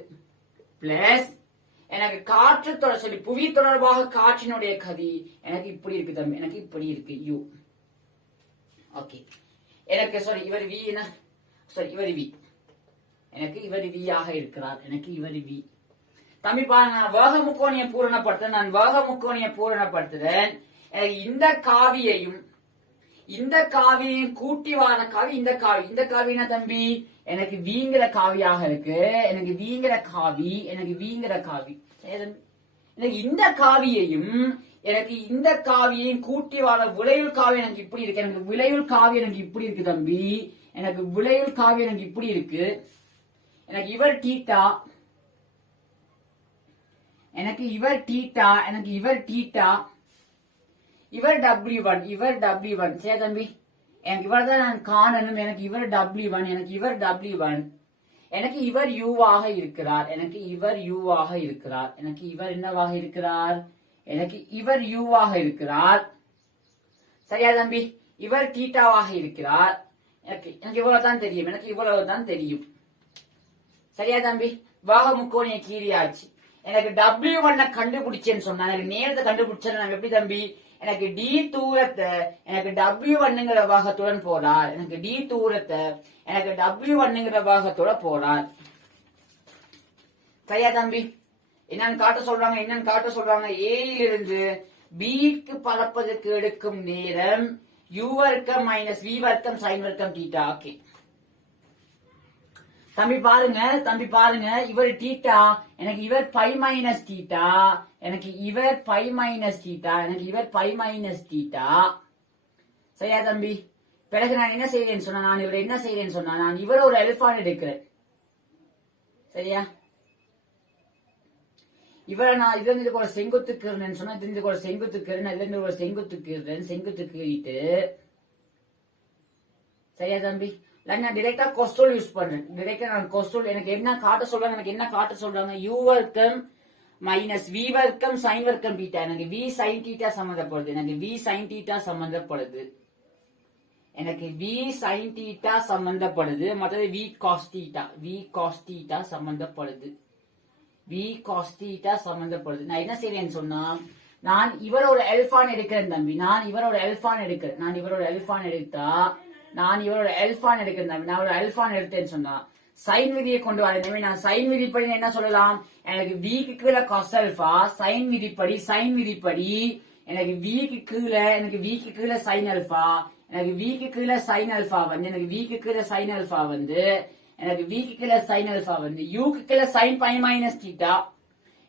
பிளஸ் எனக்கு புவி தொடர்பாக காற்றினுடைய கதி எனக்கு இப்படி இருக்கு தம்பி, எனக்கு இப்படி இருக்கு யூ. ஓகே, எனக்கு இவர் வி எனக்கு இவர் வி ஆக இருக்கிறார். எனக்கு இவர் வி தம்பி பாருங்க, நான் வேக முக்கோணியை பூரணப்படுத்துறேன். இந்த காவியையும் கூட்டி வார காவி இந்த காவி என்ன தம்பி? எனக்கு வீங்கிற காவியாக இருக்கு. எனக்கு இந்த காவியையும் கூட்டி வார விளையுள் காவி எனக்கு இப்படி இருக்கு. எனக்கு விளையுள் காவி எனக்கு இப்படி இருக்கு தம்பி. எனக்கு இப்படி இருக்கு. எனக்கு இவர் டீட்டா, இவர் W1 சரி தம்பி, எனக்கு இவர் தான் நான் காணணும். எனக்கு இவர் W1 எனக்கு இவர் யூவாக இருக்கிறார், எனக்கு இவர் யூவாக இருக்கிறார், எனக்கு இவர் என்னவாக இருக்கிறார், எனக்கு இவர் யூவாக இருக்கிறார். சரியா தம்பி? இவர் தீட்டாவாக இருக்கிறார். எனக்கு எனக்கு இவ்வளவுதான் தெரியும், எனக்கு இவ்வளவுதான் தெரியும். சரியா தம்பி? வாக முக்கோணிய கீரியாச்சு. எனக்கு W1 கண்டுபிடிச்சேன்னு சொன்னா, எனக்கு நேரத்தை கண்டுபிடிச்சேன். நான் எப்படி தம்பி? எனக்கு D தூரத்தை எனக்கு W1ங்கிற வாகத்துடன் போறார். எனக்கு D தூரத்தை எனக்கு W1ங்கிற வாகத்தோட போறார். சரியா தம்பி? என்னன்னு காட்ட சொல்றாங்க, என்னன்னு காட்ட சொல்றாங்க. ஏயிலிருந்து பிக்கு பறப்பதற்கு எடுக்கும் நேரம் u வர்க்கம் மைனஸ் v வர்க்கம் sin வர்க்கம் தீட்டா. ஓகே தம்பி பாருங்க, தம்பி பாருங்க, இவர் தீட்டா, எனக்கு இவர் பை மைனஸ் தீட்டா, எனக்கு இவர் பை மைனஸ் தீட்டா, எனக்கு இவர் பை மைனஸ் தீட்டா. சரியா தம்பி? பிறகு நான் என்ன செய்யறேன்னு சொன்னா, நான் இவர் என்ன செய்யறேன்னு சொன்னா, நான் இவர் ஒரு அல்பான் எடுக்கிறேன். சரியா? இவரை நான் இதுல இருந்து ஒரு செங்குத்துக்கு சொன்னா, இதுல இருந்து ஒரு செங்குத்துக்கு இதுல இருந்து ஒரு செங்குத்துக்கு ஈட்டு. சரியா தம்பி? நான் டிரெக்டா கொஸ்டோல் யூஸ் பண்றேன். டிரெக்டா நான் கொஸ்டோல் எனக்கு என்ன காட்ட சொல்றாங்க, எனக்கு என்ன காட்ட சொல்றாங்க, u வர்க்கம் மைனஸ் v வர்க்கம் sin வர்க்கம் தீட்டா. எனக்கு v sin தீட்டா சம்பந்தப்படுது, எனக்கு v sin தீட்டா சம்பந்தப்படுது, எனக்கு v sin தீட்டா சம்பந்தப்படுது. மற்றது v cos theta, v cos theta சம்பந்தப்படுது, v cos தீட்டா சம்பந்தப்படுது. நான் என்ன செய்யறேன்னு சொன்னா, நான் இவரோட அல்பான் எடுக்கிறேன் தம்பி, நான் இவரோட அல்பான் எடுக்கிறேன். நான் இவரோட அல்பான் எடுத்தா, நான் இவரோட அல்பான் எடுக்கிறேன் தம்பி. நான் ஒரு அல்பான் எடுத்தேன்னு சொன்னா சைன் விதியை கொண்டு வரேன் தம்பி. நான் சைன் விதிப்படி என்ன சொல்லலாம், எனக்கு v க்கு கீழே cos அல்பா, சைன் விதிப்படி எனக்கு v க்கு கீழே sin அல்பா, எனக்கு v க்கு கீழே sin அல்பா வந்து எனக்கு v க்கு கீழே sin அல்பா வந்து எனக்கு v க்கு கீழே sin அல்பா வந்து u க்கு கீழே sin பை மைனஸ் தீட்டா,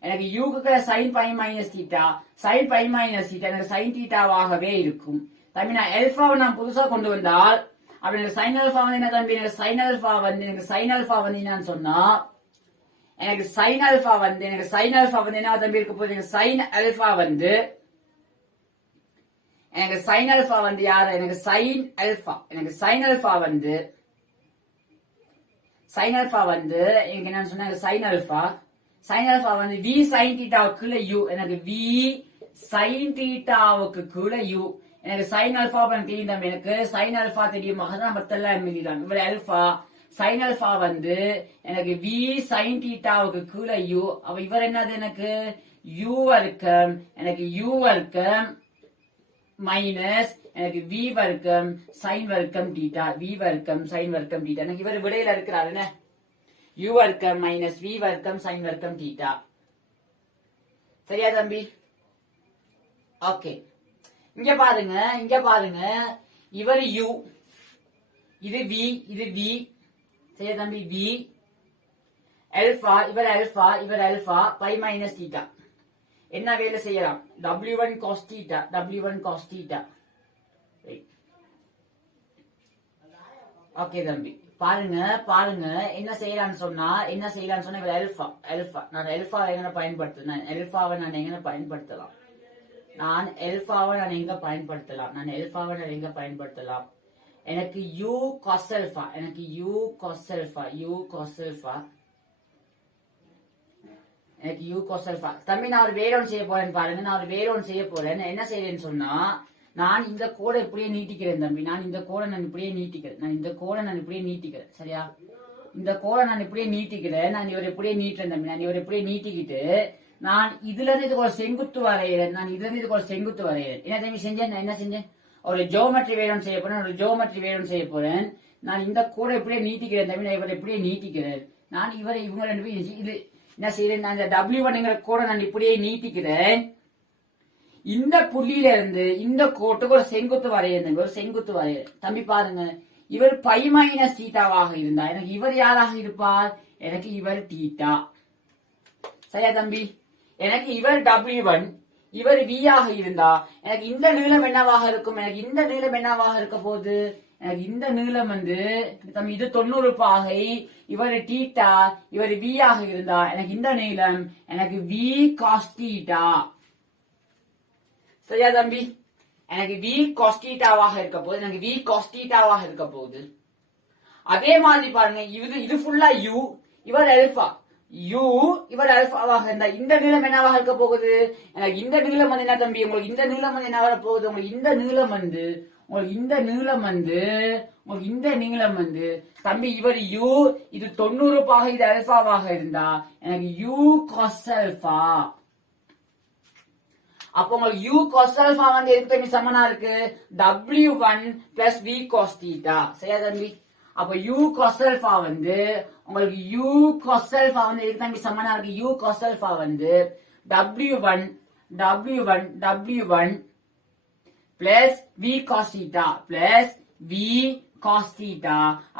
எனக்கு u க்கு கீழே sin pi minus theta, sin pi minus theta எனக்கு sin தீட்டாவாகவே இருக்கும் தம்பி. நான் அல்பாவை நான் புதுசா கொண்டு வந்தால் அப்ப எனக்கு sin அல்பா வந்து என்ன தம்பி, எனக்கு sin அல்பா வந்து என்னன்னு சொன்னா, எனக்கு sin அல்பா வந்து என்ன தம்பி இருக்க போகுது, எனக்கு sin அல்பா வந்து யாரு, எனக்கு sin அல்பா வந்து எனக்கு என்னன்னு சொன்னா, sin அல்பா வந்து v sin தீட்டாவுக்குள்ள u, எனக்கு v sin தீட்டாவுக்கு கூட u, எனக்கு sin அல்பா தெரியும் தம்பி, எனக்கு sin அல்பா தெரியும். அதான் மத்தெல்லாம் எழுதிடலாம். இவர் அல்பா sin அல்பா வந்து எனக்கு v sin தீட்டாவுக்கு கீழ u. அவ இவர் என்னது, எனக்கு u வர்க்கம், எனக்கு u வர்க்கம் மைனஸ் எனக்கு v வர்க்கம் sin வர்க்கம் தீட்டா, v வர்க்கம் sin வர்க்கம் தீட்டா. எனக்கு இவர் விடையில இருக்கிறாரு என்ன, u வர்க்கம் மைனஸ் v வர்க்கம் sin வர்க்கம் தீட்டா. சரியா தம்பி? ஓகே, இங்க பாருங்க, இவர் u, இது v. சரியா தம்பி? v அல்பா, இவர் அல்பா பை மைனஸ் தீட்டா. என்ன வேலை செய்யலாம், w1 cos தீட்டா. ஓகே தம்பி, பாருங்க என்ன செய்யலாம்னு சொன்னா, இவர் அல்பா நான் அல்பாவை எங்க பயன்படுத்துறேன், நான் அல்பாவை எங்க பயன்படுத்தலாம், எனக்கு u cos அல்பா, தம்பி. நான் ஒரு வேறொன்று செய்ய போறேன் பாருங்க, என்ன செய்யறேன்னு சொன்னா, நான் இந்த கோடை இப்படியே நீட்டிக்கிறேன் தம்பி. நான் இந்த கோடை இப்படியே நீட்டிக்கிறேன். சரியா? இந்த கோடை நான் இப்படியே நீட்டிக்கிறேன். நான் இவர் இப்படியே நீட்டுறேன் தம்பி. நான் இவர் இப்படியே நீட்டிக்கிட்டு நான் இதுல இருந்து இதுக்கு ஒரு செங்குத்து வரைகிறேன். என்ன தம்பி செஞ்சேன், நான் என்ன செஞ்சேன், ஒரு ஜியோமெட்ரி வேணும் செய்ய போறேன். நான் இந்த கோடை இப்படியே நீட்டிக்கிறேன் தம்பி. நான் இவரை இப்படியே நீட்டிக்கிறேன். நான் இவங்க ரெண்டு பேரும் இது என்ன செய்யறேன், நான் இந்த W1ங்கிற கோடை நான் இப்படியே நீட்டிக்கிறேன். இந்த புள்ளியில இருந்து இந்த கோட்டுக்கு ஒரு செங்குத்து வரையறேன் தம்பி. பாருங்க, இவர் பை மைனஸ் தீட்டாவாக இருந்தா எனக்கு இவர் யாராக இருப்பார், எனக்கு இவர் தீட்டா. சரியா தம்பி? எனக்கு இவர் W1, இவர் v ஆக இருந்தா எனக்கு இந்த நீளம் என்னவாக இருக்கும், இருக்க போகுது, எனக்கு இந்த நீளம் வந்து தம்பி இது 90 பாகை, இவர் தீட்டா, இவர் v ஆக இருந்தா எனக்கு இந்த நீளம் எனக்கு v cos தீட்டா. சரியா தம்பி? எனக்கு v cos தீட்டாவாக இருக்க போகுது, அதே மாதிரி பாருங்க இது ஃபுல்லா யூ, இவர் அல்பா, யூ இவர் அல்பாவாக இருந்தா இந்த நீளம் என்னவாக இருக்க போகுது? எனக்கு இந்த நீளம் வந்து என்ன தம்பி, உங்களுக்கு இந்த நீளம் வந்து என்ன வர போகுது? உங்களுக்கு இந்த நீளம் வந்து தம்பி இவர் யூ, இது 90 பாகை, இது அல்பாவாக இருந்தா எனக்கு யூ காஸ் அல்பா. அப்போ உங்களுக்கு யூ காஸ் அல்பா வந்து எதுக்கு தம்பி சமனா இருக்கு? W1 plus V cos θ. சரியா தம்பி? அப்ப u cos alpha வந்து உங்களுக்கு u cos alpha வந்து எதுக்கு தம்பி சமனா இருக்கு? u cos alpha வந்து W1 plus V cos θ plus V cos θ.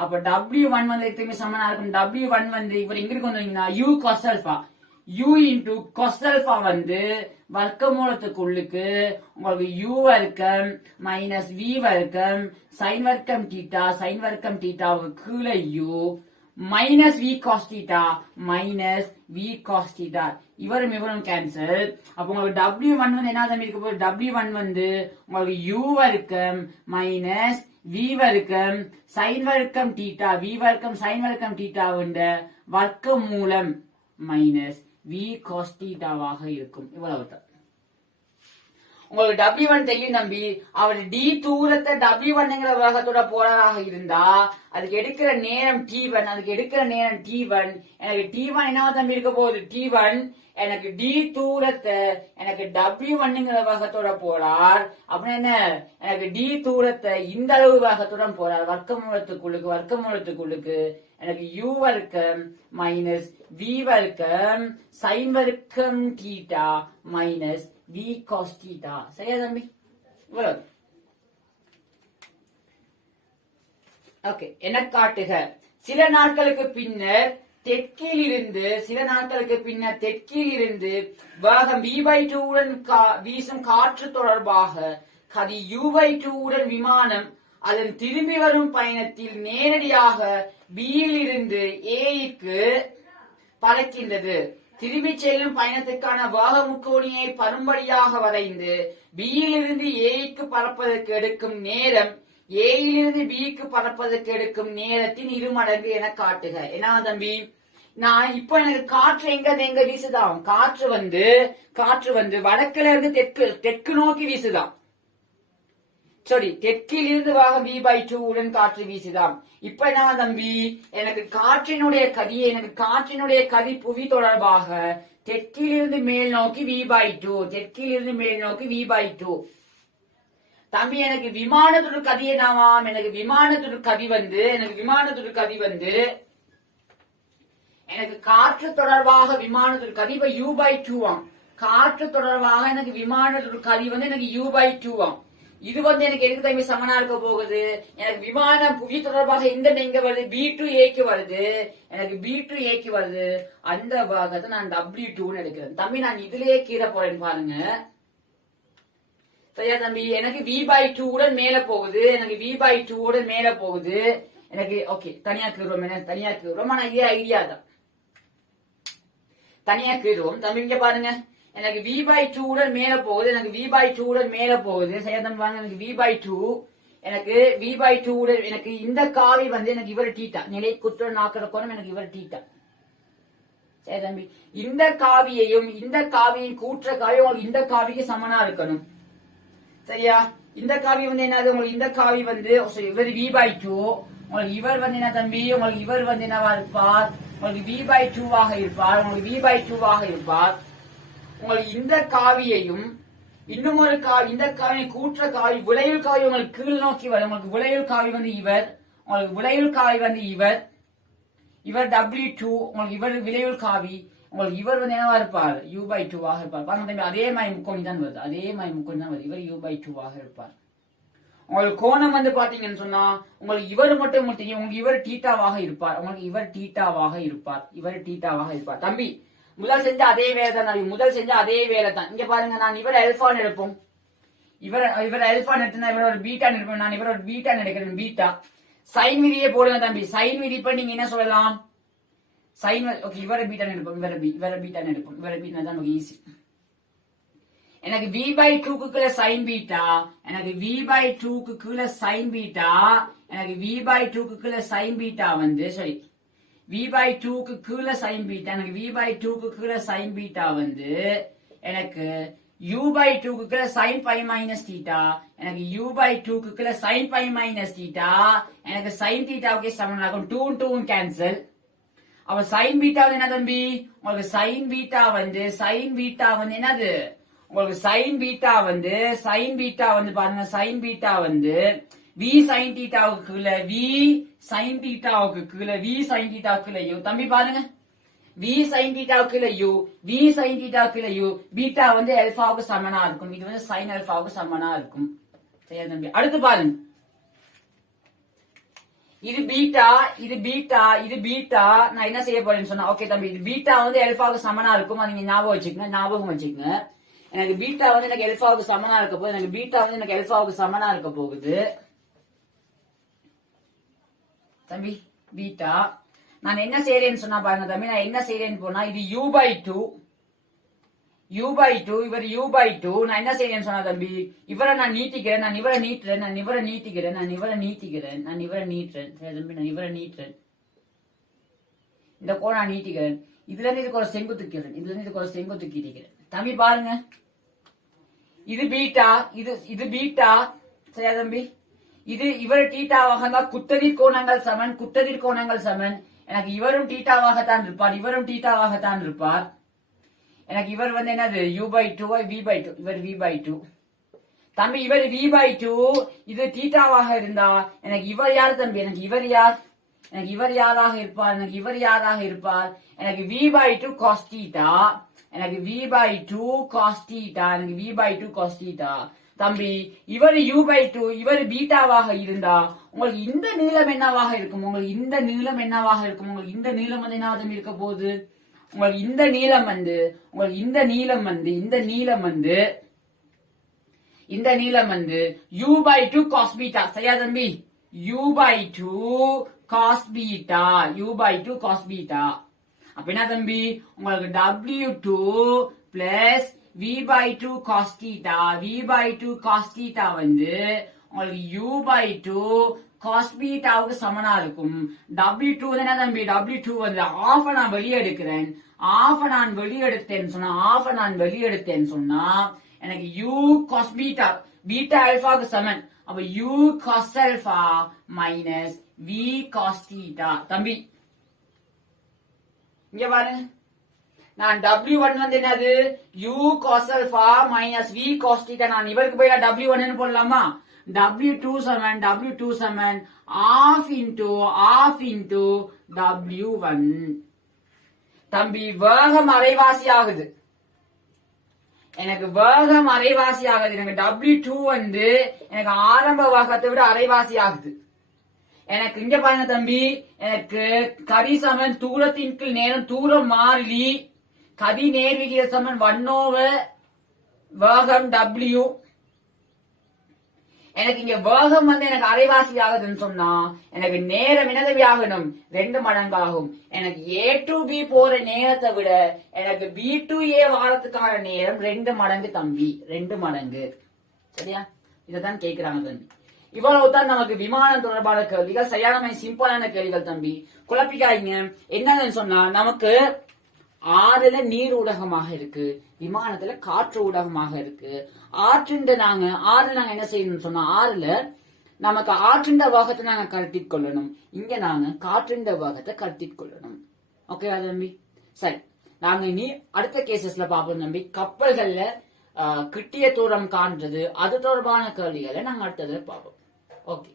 அப்ப W1 வந்து எதுக்கு தம்பி சமனா இருக்கும்? W1 வந்து இவர் எங்க இருக்கு வந்தீங்கன்னா u cos alpha, u into cos alpha வந்து வர்க்கமூலத்துக்குள்ளுக்கு உங்களுக்கு u வர்க்கம் மைனஸ் v வர்க்கம் sin வர்க்கம் θ, sin வர்க்கம் θவுக்கு கீழே u minus v cos θ minus v cos θ. இவரும் கேன்சல். அப்ப உங்களுக்கு W1 வந்து என்ன தம்பி இருக்க போகுது? W1 வந்து உங்களுக்கு u வர்க்கம் மைனஸ் v வர்க்கம் sin வர்க்கம் θ, v வர்க்கம் sin வர்க்கம் θவுண்ட வர்க்கமூலம் மைனஸ் v cos θவாக இருக்கும். இவ்வளவுதான். உங்களுக்கு W1 தெரியும் தம்பி. அவர் d தூரத்தை W1ங்கிற வேகத்தோட போறாராக இருந்தா அதுக்கு எடுக்கிற நேரம் T1, எனக்கு T1 என்னவா தம்பி இருக்க போகுது? T1 எனக்கு d தூரத்தை எனக்கு W1ங்கிற வேகத்தோட போறார் அப்படின்னா என்ன? எனக்கு d தூரத்தை இந்த அளவு வேகத்துடன் போறார் வர்க்கமூலத்துக்குள்ளுக்கு எனக்கு u வர்க்கம் மைனஸ் v வர்க்கம் sin வர்க்கம் θ மைனஸ் v cos θ. சரியா தம்பி? இவ்வளவு. ஓகே, என்ன காட்டுக? சில நாட்களுக்கு பின்னர் தெற்கில் இருந்து வேகம் v/2 உடன் வீசும் காற்று தொடர்பாக கதி u/2 உடன் விமானம் அதன் திரும்பி வரும் பயணத்தில் நேரடியாக B இலிருந்து A க்கு பறக்கின்றது. திரும்பி செல்லும் பயணத்துக்கான வேக முக்கோணியை பரும்படியாக வரைந்து B இலிருந்து A க்கு பறப்பதற்கு எடுக்கும் நேரம் A இலிருந்து B க்கு பறப்பதற்கு எடுக்கும் நேரத்தின் 2 மடங்கு என காட்டுக. என்ன தம்பி? நான் இப்ப எனக்கு காற்று எங்க வீசுதாம்? காற்று வந்து வடக்குல இருந்து தெற்கு நோக்கி வீசுதாம். சாரி, தெற்கில் இருந்து வாகம் v/2 உடன் காற்று வீசுதாம். இப்ப என்ன தம்பி? எனக்கு காற்றினுடைய கதி புவி தொடர்பாக தெற்கிலிருந்து மேல் நோக்கி v/2 தம்பி எனக்கு விமானத்தோட கதி என்னவாம்? எனக்கு விமானத்தோட கதி வந்து எனக்கு காற்று தொடர்பாக விமானத்தோட கதி u/2 ஆம். காற்று தொடர்பாக எனக்கு விமானத்தோட கதி வந்து எனக்கு u/2 ஆம். இது வந்து எனக்கு எதுக்கு தம்பி சமனா இருக்க போகுது? எனக்கு விமானம் புவி தொடர்பாக இந்த எங்க வருது? B/2A க்கு வருது. எனக்கு B/2A க்கு வருது. அந்த பாகத்தை நான் W2 எடுக்கிறேன். தம்பி நான் இதுலயே கீழே போறேன்னு பாருங்க. சரியா தம்பி? எனக்கு V/2 உடன் மேல போகுது. எனக்கு ஓகே, தனியா கீறுவோம். ஆனா இதே ஐடியா தான். தனியா கீறுவோம். தம்பி இங்க பாருங்க, எனக்கு v/2 உடன் மேல போகுது. சரியா தம்பி? வாங்க, எனக்கு v/2 உடன் எனக்கு இந்த காவி வந்து எனக்கு இவர் தீட்டா, நிலை குற்ற நாக்கிற கோணம் எனக்கு இவர் தீட்டா. சரி தம்பி, இந்த காவியும் கூற்ற காவி உங்களுக்கு இந்த காவிக்கு சமனா இருக்கணும். சரியா? இந்த காவி வந்து என்னது? உங்களுக்கு இந்த காவி வந்து இவர் v/2, உங்களுக்கு இவர் வந்து என்ன தம்பி? உங்களுக்கு இவர் வந்து என்னவா இருப்பார்? உங்களுக்கு v/2 ஆக இருப்பார். உங்களுக்கு இந்த காவியையும் இன்னும் ஒரு காவி, இந்த காவி கூற்ற காவி விளையுள் காவி உங்களுக்கு கீழ் நோக்கி வரும். உங்களுக்கு விளையுள் காவி வந்து இவர் W2, உங்களுக்கு இவர் விளையுள் காவி, உங்களுக்கு இவர் வந்து என்னவா இருப்பார்? u/2 ஆக இருப்பார். பாருங்க தம்பி, அதே மாதிரி முக்கோணி தான் வருது. இவர் u/2 ஆக இருப்பார். உங்களுக்கு கோணம் வந்து பாத்தீங்கன்னு சொன்னா உங்களுக்கு இவர் மட்டும் தெரியும். உங்களுக்கு இவர் தீட்டாவாக இருப்பார். தம்பி முதல் செஞ்ச அதே வேலை தான். இங்க பாருங்க, நான் இவர் அல்பான்னு எடுப்போம். இவர் அல்பான்னு எடுத்தா இவர் ஒரு பீட்டான்னு எடுப்போம். நான் இவர் ஒரு பீட்டான்னு எடுக்கிறேன். பீட்டா சைன் விதியை போடுங்க தம்பி. சைன் விதி இப்ப நீங்க என்ன சொல்லலாம்? ஓகே, இவரை பீட்டான்னு எடுப்போம். இவரை பீட்டான்னு தான் நமக்கு ஈஸி. எனக்கு v by 2க்கு கீழே sin பீட்டா, எனக்கு v by 2க்கு கீழே sin பீட்டா, எனக்கு v by 2க்கு கீழே sin பீட்டா வந்து சரி v by 2க்கு கீழே sin பீட்டா, எனக்கு v by 2க்கு கீழே sin பீட்டா வந்து எனக்கு u by 2க்கு கீழே sin pi minus theta, எனக்கு u by 2க்கு கீழே sin pi minus theta, எனக்கு sin thetaவுக்கு சமனாகும் 2 2 கேன்சல். அப்ப sin பீட்டா வந்து என்ன தம்பி, உங்களுக்கு sin பீட்டா வந்து என்னது, உங்களுக்கு sin பீட்டா வந்து பாருங்க, sin பீட்டா வந்து v sin thetaவுக்கு கீழே v sin thetaவுக்கு கீழே u தம்பி பாருங்க, v sin thetaவுக்கு கீழே u v sin thetaவுக்கு கீழே u, பீட்டா வந்து ஆல்பாவுக்கு சமனா இருக்கும், இது வந்து sin ஆல்பாவுக்கு சமனா இருக்கும். சரியா தம்பி, அடுத்து பாருங்க, இது பீட்டா நான் என்ன செய்ய போறேன்னு சொன்னா, ஓகே தம்பி, இது பீட்டா வந்து ஆல்பாவுக்கு சமனா இருக்கும், அது நீங்க ஞாபகம் வச்சுக்கங்க. எனக்கு பீட்டா வந்து எனக்கு ஆல்பாவுக்கு சமனா இருக்க போகுது, எனக்கு பீட்டா வந்து எனக்கு ஆல்பாவுக்கு சமனா இருக்க போகுது தம்பி. பீட்டா நான் என்ன செய்யறேன்னு சொன்னா பாருங்க தம்பி, நான் என்ன செய்யறேன்னு போனா, இது u by 2 இவர் u by 2, நான் என்ன செய்யறேன்னு சொன்னா தம்பி, இவரை நான் நீட்டிக்கிறேன், நான் இவரை நீட்டுறேன் இந்த கோண நான் நீட்டிக்கிறேன், இதுல இருந்து இதுக்கு ஒரு செங்குத்து கீட்டிக்கிறேன் தம்பி பாருங்க. இது பீட்டா சரியா தம்பி, இது இவர் டீட்டாவாக இருந்தால் குத்ததிர் கோணங்கள் சமன், எனக்கு இவரும் டீட்டாவாகத்தான் இருப்பார், எனக்கு இவர் வந்து என்னது u by 2 v by 2, இவர் v by 2 தம்பி, இவர் v by 2, இது தீட்டாவாக இருந்தா எனக்கு இவர் யார் தம்பி, எனக்கு இவர் யாராக இருப்பார், எனக்கு v by 2 cos theta, எனக்கு v by 2 cos theta தம்பி. இவர் u by 2, இவர் பீட்டாவாக இருந்தா உங்களுக்கு இந்த நீளம் என்னவாக இருக்கும், உங்களுக்கு இந்த நீளம் வந்து என்ன இருக்க போகுது, உங்களுக்கு இந்த நீளம் வந்து u by 2 cos beta. சரியா தம்பி, u by 2 cos beta. அப்ப என்ன தம்பி, உங்களுக்கு w2 plus v by 2 cos theta வந்து உங்களுக்கு u by 2 cos பீட்டாவுக்கு சமனா இருக்கும். w2 என்ன தம்பி, w2 வந்து ஆஃப் நான் வெளியெடுத்தேன்னு சொன்னா எனக்கு u cos பீட்டா ஆல்பாவுக்கு சமன், அப்ப u cos alpha minus v cos theta தம்பி. இங்க பாருங்க, நான் w1 வந்து என்னது u cos alpha minus v cos theta, நான் இவருக்கு போய் w1 போடலாமா, w2 சமன் half into w1 தம்பி. வேகம் அரைவாசி ஆகுது, எனக்கு w2 வந்து எனக்கு ஆரம்ப வேகத்தை விட அரைவாசி ஆகுது. எனக்கு இங்க பாருங்க தம்பி, எனக்கு கதி சமன் தூரத்தின் கீழ் நேரம், தூரம் மாறிலி, கதி நேர் விகித சமன் 1/, வேகம் w. எனக்கு இங்க வேகம் வந்து எனக்கு அரைவாசி ஆகுதுன்னு சொன்னா எனக்கு நேரம் என்னது ஆகணும், 2 மடங்காகும். எனக்கு a to b போற நேரத்தை விட எனக்கு b to a வாரத்துக்கான நேரம் 2 மடங்கு தம்பி, 2 மடங்கு. சரியா, இததான் கேக்குறாங்க தம்பி. இவ்வளவுதான் நமக்கு விமானம் தொடர்பான கேள்விகள், சரியான சிம்பிளான கேள்விகள் தம்பி, குழப்பிக்காதீங்க. என்னன்னு சொன்னா, நமக்கு ஆறுல நீர் ஊடகமாக இருக்கு, விமானத்துல காற்று ஊடகமாக இருக்கு. ஆறுல நாங்க என்ன செய்யணும்னு சொன்னா, ஆறுல நமக்கு ஆற்றின் வேகத்தை நாங்க கருத்திக் கொள்ளணும், இங்க நாங்க காற்றின் வேகத்தை கருத்திக் கொள்ளணும். ஓகே தம்பி, சரி, நாங்க இனி அடுத்த கேசஸ்ல பாப்போம் தம்பி. கப்பல்கள்ல கிட்டிய தூரம் காண்றது, அது தொடர்பான கேள்விகளை நாங்க அடுத்ததுல பார்ப்போம். ஓகே.